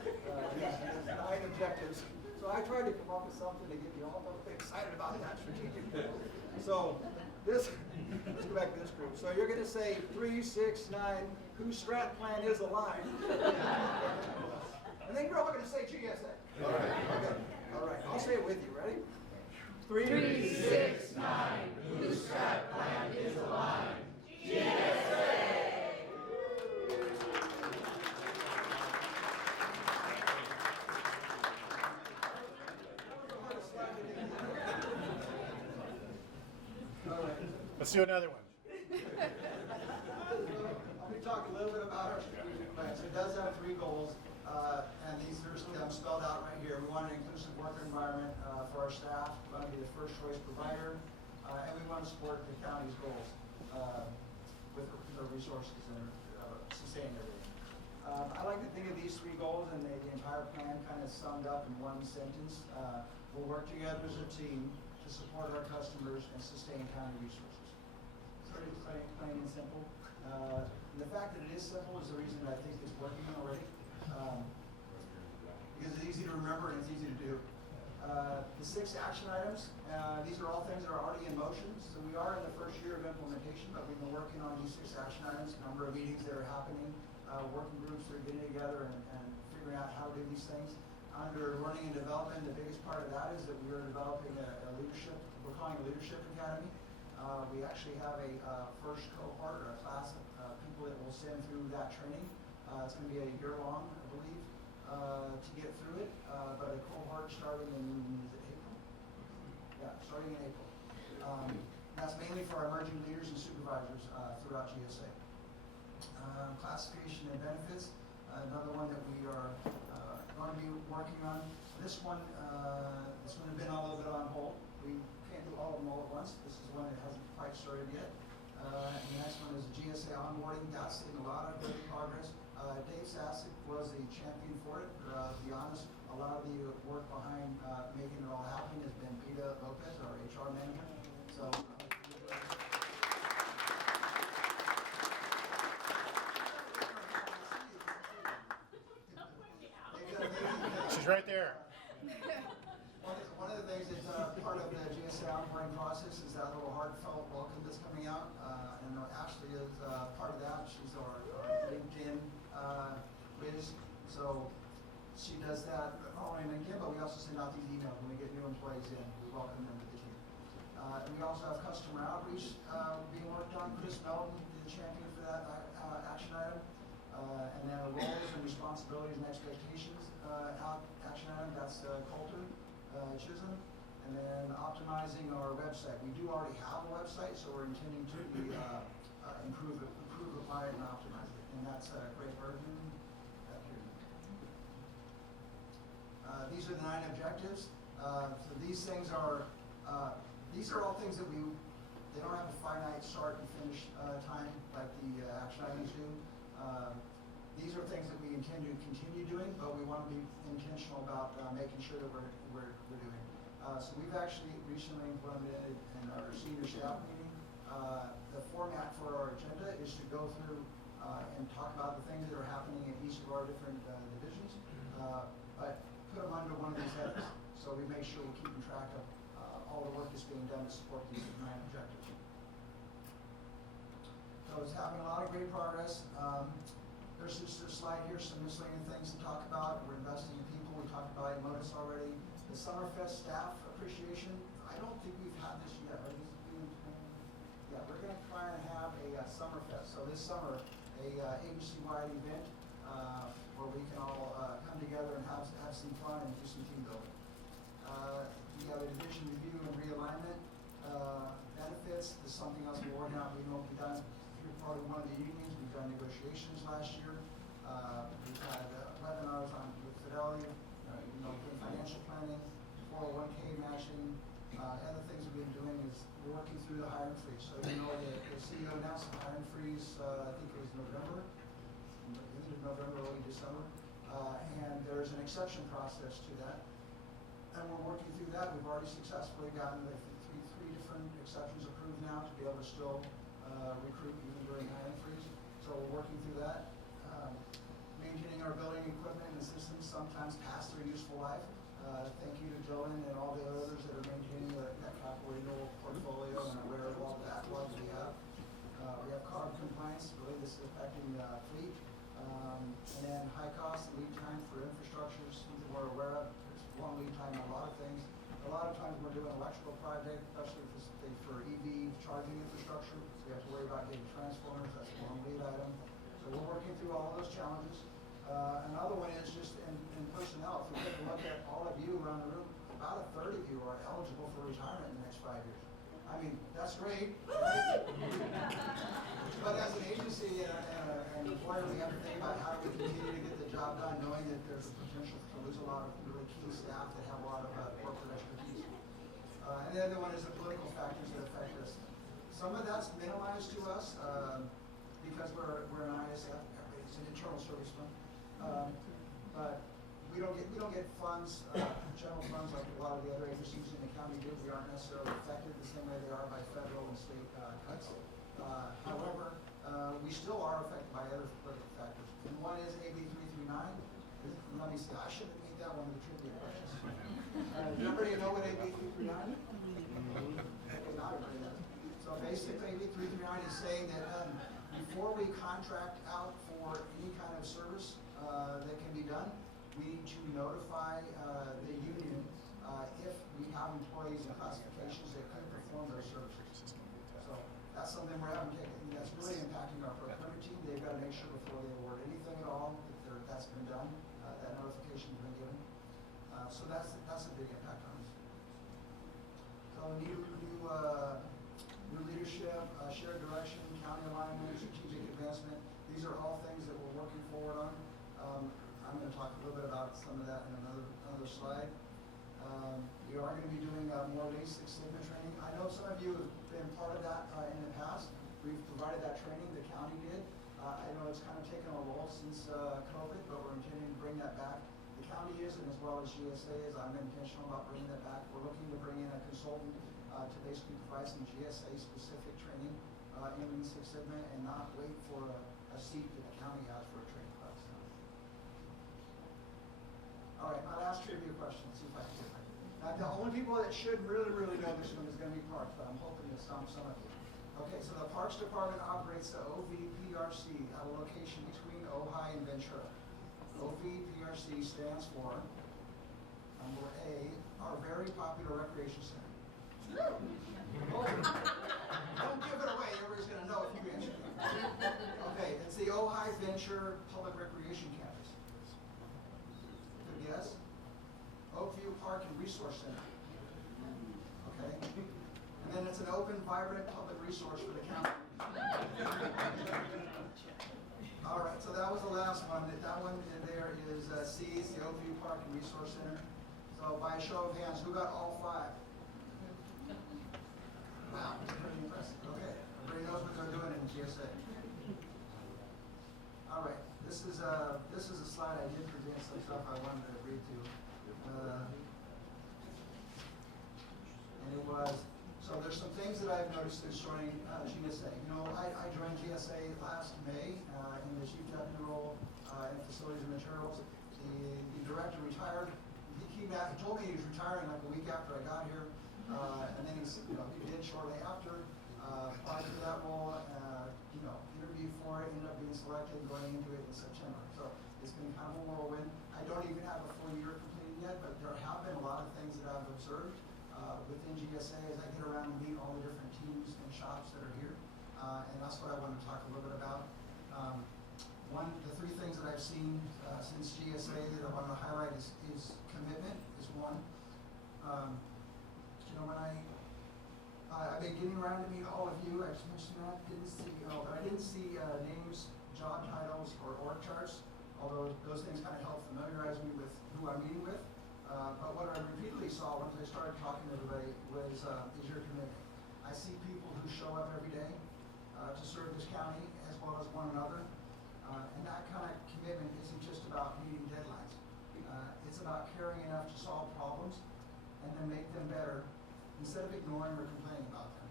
9 objectives. So I tried to come up with something to get you all excited about that strategic plan. So let's go back to this group. So you're going to say 3, 6, 9, whose strat plan is aligned. And then you're all going to say GSA. All right. Okay. All right. I'll say it with you. Ready? 3, 6, 9. Whose strat plan is aligned? GSA. Let's do another one. Let me talk a little bit about our strategic plan. So it does have 3 goals, and these are spelled out right here. We want an inclusive work environment for our staff. We want to be the first choice provider, and we want to support the county's goals with the resources and sustaining everything. I like to think of these 3 goals and the entire plan kind of summed up in one sentence. We'll work together as a team to support our customers and sustain county resources. Pretty plain and simple. And the fact that it is simple is the reason that I think it's working already. Because it's easy to remember and it's easy to do. The 6 action items, these are all things that are already in motion. So we are in the first year of implementation, but we've been working on these 6 action items, a number of meetings that are happening, working groups that are getting together and figuring out how to do these things. Under learning and development, the biggest part of that is that we are developing a leadership, we're calling a leadership academy. We actually have a first cohort or a class of people that will send through that training. It's going to be a year long, I believe, to get through it. But a cohort starting in, is it April? Yeah, starting in April. That's mainly for our emerging leaders and supervisors throughout GSA. Classification and benefits, another one that we are going to be working on. This one has been a little bit on hold. We can't do all of them all at once. This is one that hasn't quite started yet. And the next one is GSA onboarding. That's in a lot of good progress. Dave Sasek was the champion for it. To be honest, a lot of the work behind making it all happen has been Peta Lopez, our HR manager. So. She's right there. One of the things that's part of the GSA onboarding process is that little heartfelt welcome that's coming out. And Ashley is part of that. She's our LinkedIn whiz. So she does that not only on LinkedIn, but we also send out these emails when we get new employees in. We welcome them to the team. And we also have customer outreach being worked on. Chris Melton is the champion for that action item. And then roles and responsibilities and expectations action item, that's Colter Chisholm. And then optimizing our website. We do already have a website, so we're intending to improve upon it and optimize it. And that's Great Virgin. These are the 9 objectives. So these things are These are all things that they don't have a finite start and finish time like the action items do. These are things that we intend to continue doing, but we want to be intentional about making sure that we're doing. So we've actually recently implemented in our senior staff meeting, the format for our agenda is to go through and talk about the things that are happening in each of our different divisions, but put them under one of these headings. So we make sure we're keeping track of all the work that's being done to support these 9 objectives. So it's having a lot of great progress. There's just a slide here, some miscellaneous things to talk about. We're investing in people. We talked about Emotus already. The Summerfest staff appreciation. I don't think we've had this yet. Right? Yeah, we're going to try and have a Summerfest. So this summer, a agency-wide event where we can all come together and have some fun and do some team building. The other division review and realignment benefits. This is something else we're working on. We know we've done through part of one of the unions. We've done negotiations last year. We've had webinars with Fidelity, doing financial planning, 401k matching. Other things we've been doing is we're working through the hiring freeze. So the CEO announced the hiring freeze, I think it was November, early December. And there's an exception process to that. And we're working through that. We've already successfully gotten three different exceptions approved now to be able to still recruit even during hiring freeze. So we're working through that. Maintaining our building equipment and systems sometimes past their useful life. Thank you to Dylan and all the others that are maintaining that capital renewal portfolio and aware of all the backlogs we have. We have carbon compliance. Really, this is affecting the fleet. And then high cost and lead time for infrastructure, something we're aware of. There's long lead time on a lot of things. A lot of times we're doing electrical projects, especially for EV charging infrastructure. So we have to worry about getting transformers. That's a long lead item. So we're working through all of those challenges. Another one is just in personnel. If we take a look at all of you around the room, about a third of you are eligible for retirement in the next 5 years. I mean, that's great. Right? But as an agency and an employer, we have to think about how do we continue to get the job done, knowing that there's a potential to lose a lot of really key staff that have a lot of corporate expertise. And the other one is the political factors that affect us. Some of that's minimized to us because we're an ISF. It's an internal service fund. But we don't get funds, general funds like a lot of the other agencies in the county do. We aren't necessarily affected the same way they are by federal and state cuts. However, we still are affected by other political factors. And one is AB 339. Let me see, I should have made that one of the trivia questions. Does everybody know what AB 339 is? Okay, not everybody does. So basically, AB 339 is saying that before we contract out for any kind of service that can be done, we need to notify the union if we have employees and classifications that couldn't perform those services. So that's something we're having to take, that's really impacting our procurement team. They've got to make sure before they award anything at all that that's been done, that notification's been given. So that's a big impact on us. So new leadership, shared direction, county alignment, strategic advancement. These are all things that we're working forward on. I'm going to talk a little bit about some of that in another slide. We are going to be doing more Lean Six Sigma training. I know some of you have been part of that in the past. We've provided that training, the county did. I know it's kind of taken a lull since COVID, but we're intending to bring that back. The county is, and as well as GSA is, I'm intentional about bringing that back. We're looking to bring in a consultant to basically provide some GSA-specific training in Lean Six Sigma and not wait for a seat that the county has for a training class. All right, my last trivia question. Let's see if I can get it. Now, the only people that should really know this one is going to be Parks, but I'm hoping to stump some of you. Okay, so the Parks Department operates the OVPRC at a location between Ojai and Ventura. OVPRC stands for, number A, our very popular recreation center. Oh, don't give it away, everybody's going to know if you answer it. Okay, it's the Ojai Venture Public Recreation Campus. Good guess? Oakview Park and Resource Center. Okay? And then it's an open, vibrant public resource for the county. All right, so that was the last one. That one there is C, it's the Oakview Park and Resource Center. So by a show of hands, who got all 5? So there's some things that I've noticed since joining GSA. You know, I joined GSA last May in the chief deputy role in facilities and materials. The director retired. He told me he was retiring like a week after I got here, and then he did shortly after. Applied for that role, interviewed for it, ended up being selected, going into it in September. So it's been kind of a whirlwind. I don't even have a full year completed yet, but there have been a lot of things that I've observed within GSA as I get around and meet all the different teams and shops that are here. And that's what I want to talk a little bit about. The three things that I've seen since GSA that I want to highlight is commitment is one. When I've been getting around to meet all of you. I just mentioned that. But I didn't see names, job titles, or org charts. Although those things kind of help familiarize me with who I'm meeting with. But what I repeatedly saw once I started talking to everybody is your commitment. I see people who show up every day to serve this county as well as one another. And that kind of commitment isn't just about meeting deadlines. It's about caring enough to solve problems and then make them better instead of ignoring or complaining about them.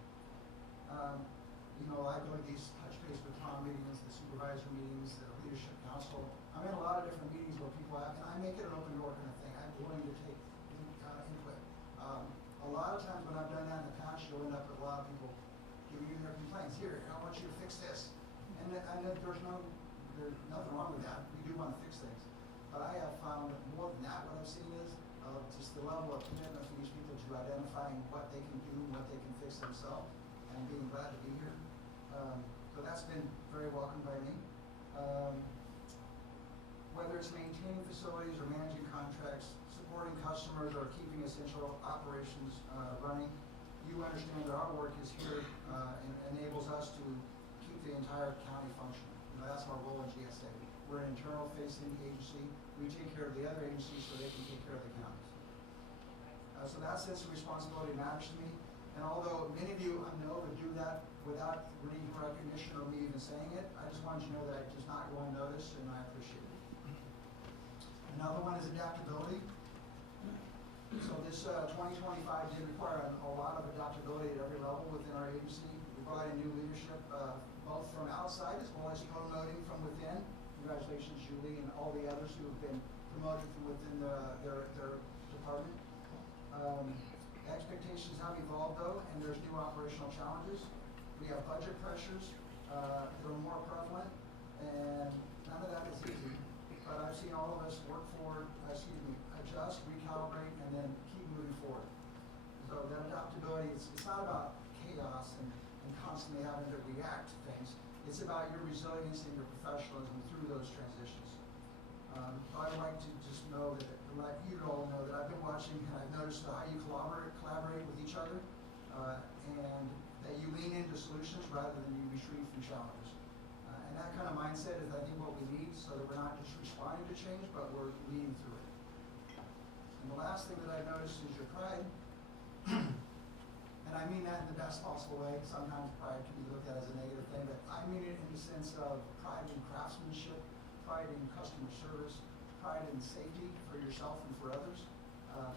I go to these touch base with Tom meetings, the supervisor meetings, the leadership council. I'm in a lot of different meetings where people have, and I make it an open door kind of thing. I'm willing to take input. A lot of times when I've done that in the past, you'll end up with a lot of people giving you their complaints. Here, I want you to fix this. And there's nothing wrong with that. We do want to fix things. But I have found more than that, what I've seen is just the level of commitment from these people to identifying what they can do, what they can fix themselves, and being glad to be here. So that's been very welcomed by me. Whether it's maintaining facilities or managing contracts, supporting customers, or keeping essential operations running, you understand that our work is here and enables us to keep the entire county functioning. That's our role in GSA. We're an internal facing agency. We take care of the other agencies so they can take care of the counties. So that sense of responsibility matters to me. And although many of you I know would do that without any recognition or me even saying it, I just wanted you to know that it does not go unnoticed, and I appreciate it. Another one is adaptability. So this 2025 did require a lot of adaptability at every level within our agency. We brought in new leadership, both from outside as well as promoting from within. Congratulations, Julie, and all the others who have been promoted from within their department. Expectations have evolved though, and there's new operational challenges. We have budget pressures that are more prevalent, and none of that is easy. But I've seen all of us adjust, recalibrate, and then keep moving forward. So that adaptability, it's not about chaos and constantly having to react to things. It's about your resilience and your professionalism through those transitions. I'd like to just know that, like you all know, that I've been watching and I've noticed how you collaborate with each other, and that you lean into solutions rather than you retreat from challenges. And that kind of mindset is, I think, what we need, so that we're not just responding to change, but we're leading through it. And the last thing that I've noticed is your pride. And I mean that in the best possible way. Sometimes pride can be looked at as a negative thing, but I mean it in the sense of pride in craftsmanship, pride in customer service, pride in safety for yourself and for others,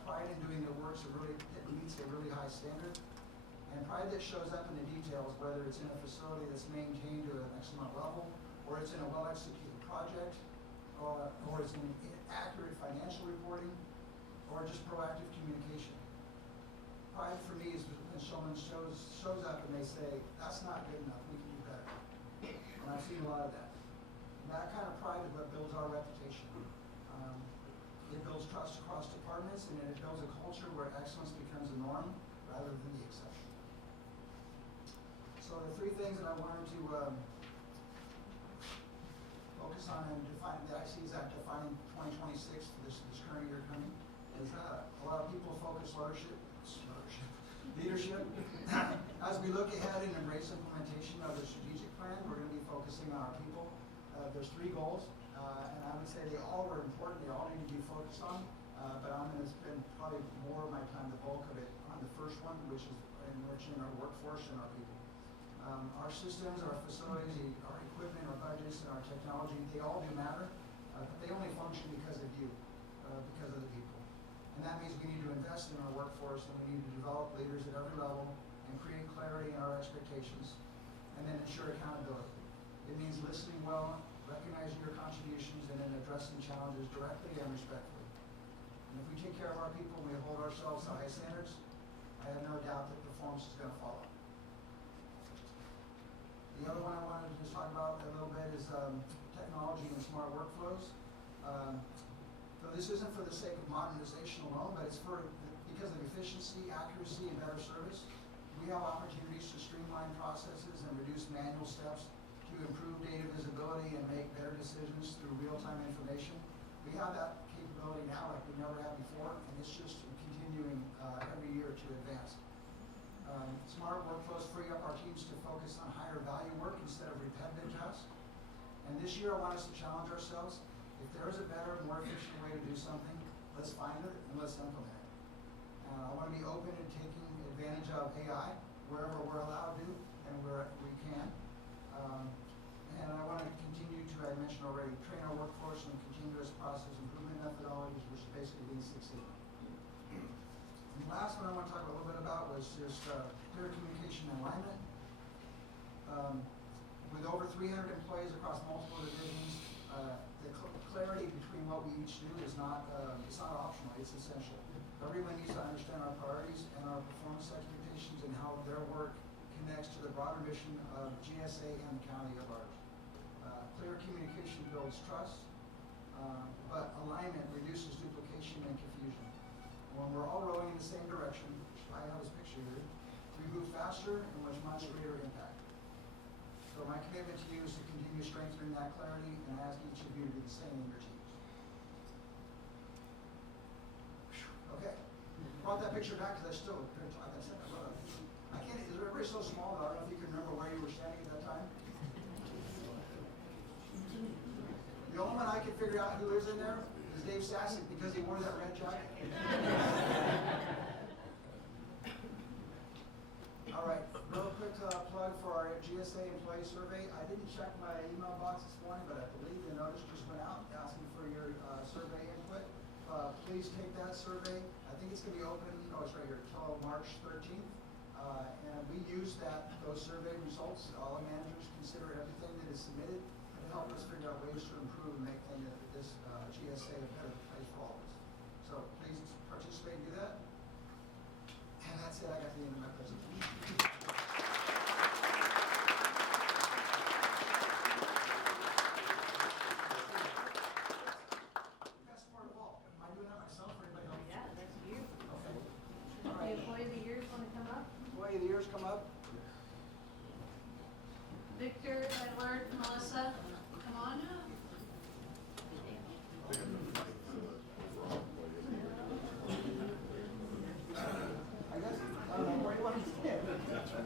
pride in doing the work that meets a really high standard, and pride that shows up in the details, whether it's in a facility that's maintained to an excellent level, or it's in a well-executed project, or it's in accurate financial reporting, or just proactive communication. Pride for me is when someone shows up and they say, that's not good enough, we can do better. And I've seen a lot of that. And that kind of pride is what builds our reputation. It builds trust across departments, and it builds a culture where excellence becomes the norm rather than the exception. So the three things that I wanted to focus on and define that I see as that defining 2026 for this current year coming is a lot of people focus leadership. As we look ahead and embrace implementation of the strategic plan, we're going to be focusing on our people. There's three goals, and I would say they all are important. They all need to be focused on, but I'm going to spend probably more of my time, the bulk of it, on the first one, which is enriching our workforce and our people. Our systems, our facilities, our equipment, our budgets, and our technology, they all do matter, but they only function because of you, because of the people. And that means we need to invest in our workforce, and we need to develop leaders at every level and create clarity in our expectations, and then ensure accountability. It means listening well, recognizing your contributions, and then addressing challenges directly and respectfully. And if we take care of our people and we hold ourselves to high standards, I have no doubt that performance is going to follow. The other one I wanted to just talk about a little bit is technology and smart workflows. So this isn't for the sake of modernization alone, but it's because of efficiency, accuracy, and better service. We have opportunities to streamline processes and reduce manual steps, to improve data visibility and make better decisions through real-time information. We have that capability now like we never had before, and it's just continuing every year to advance. Smart workflows free up our teams to focus on higher value work instead of repetitive tasks. And this year I want us to challenge ourselves. If there is a better, more efficient way to do something, let's find it and let's implement it. I want to be open to taking advantage of AI wherever we're allowed to and where we can. And I want to continue to, I mentioned already, train our workforce in continuous process improvement methodologies, which basically Lean Six Sigma. And the last one I want to talk a little bit about was just clear communication and alignment. With over 300 employees across multiple divisions, the clarity between what we each do is not optional, it's essential. Everyone needs to understand our priorities and our performance expectations and how their work connects to the broader mission of GSA and the county of ours. Clear communication builds trust, but alignment reduces duplication and confusion. When we're all rowing in the same direction, which I have this picture here, we move faster and with much greater impact. So my commitment to you is to continue strengthening that clarity, and I ask each of you to do the same in your teams. Okay, brought that picture back because I still, like I said, I love it. I can't, everybody's so small that I don't know if you can remember where you were standing at that time. The only one I can figure out who lives in there is Dave Sassick because he wore that red jacket. All right, real quick plug for our GSA employee survey. I didn't check my email box this morning, but I believe the notice just went out asking for your survey input. Please take that survey. I think it's going to be open, it's right here, until March 13th. And we use those survey results. All the managers consider everything that is submitted to help us figure out ways to improve and make this GSA a better place for all of us. So please participate and do that. And that's it. I got the end of my presentation. Best part of all. Am I doing that myself or anybody else? Yeah, that's you. Okay. All The right. employee of the years want to come up? Employee of the years come up. Victor, Edward, Melissa, come on up. I guess, I don't know, where do you want to stand?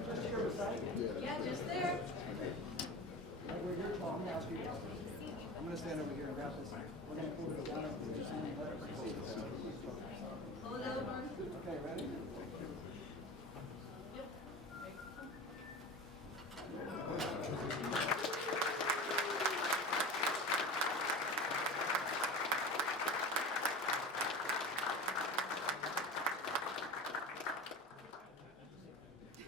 Just here beside you? Yeah, just there. Right where you're tall, I'm gonna ask you. I'm gonna stand over here and grab this. We're gonna pull it down and just let it proceed. Pull it over. Okay, ready? Yep.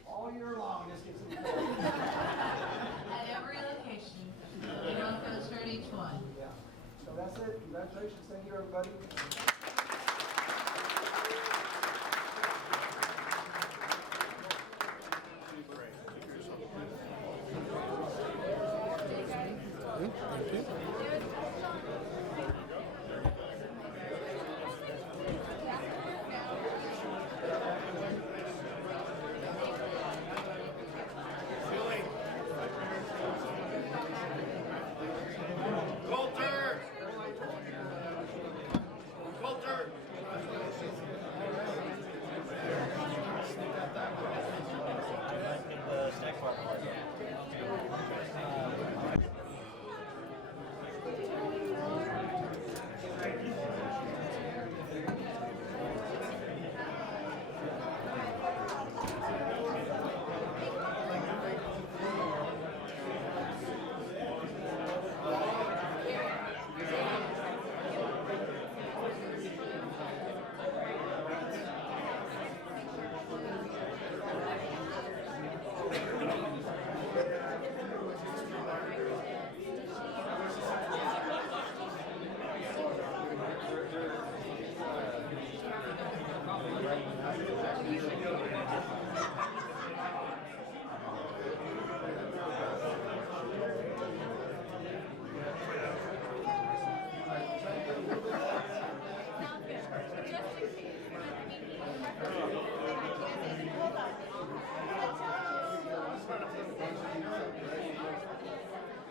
All year long, this gets in. At every location. One goes for each one. Yeah. So that's it. Congratulations. Thank you, everybody.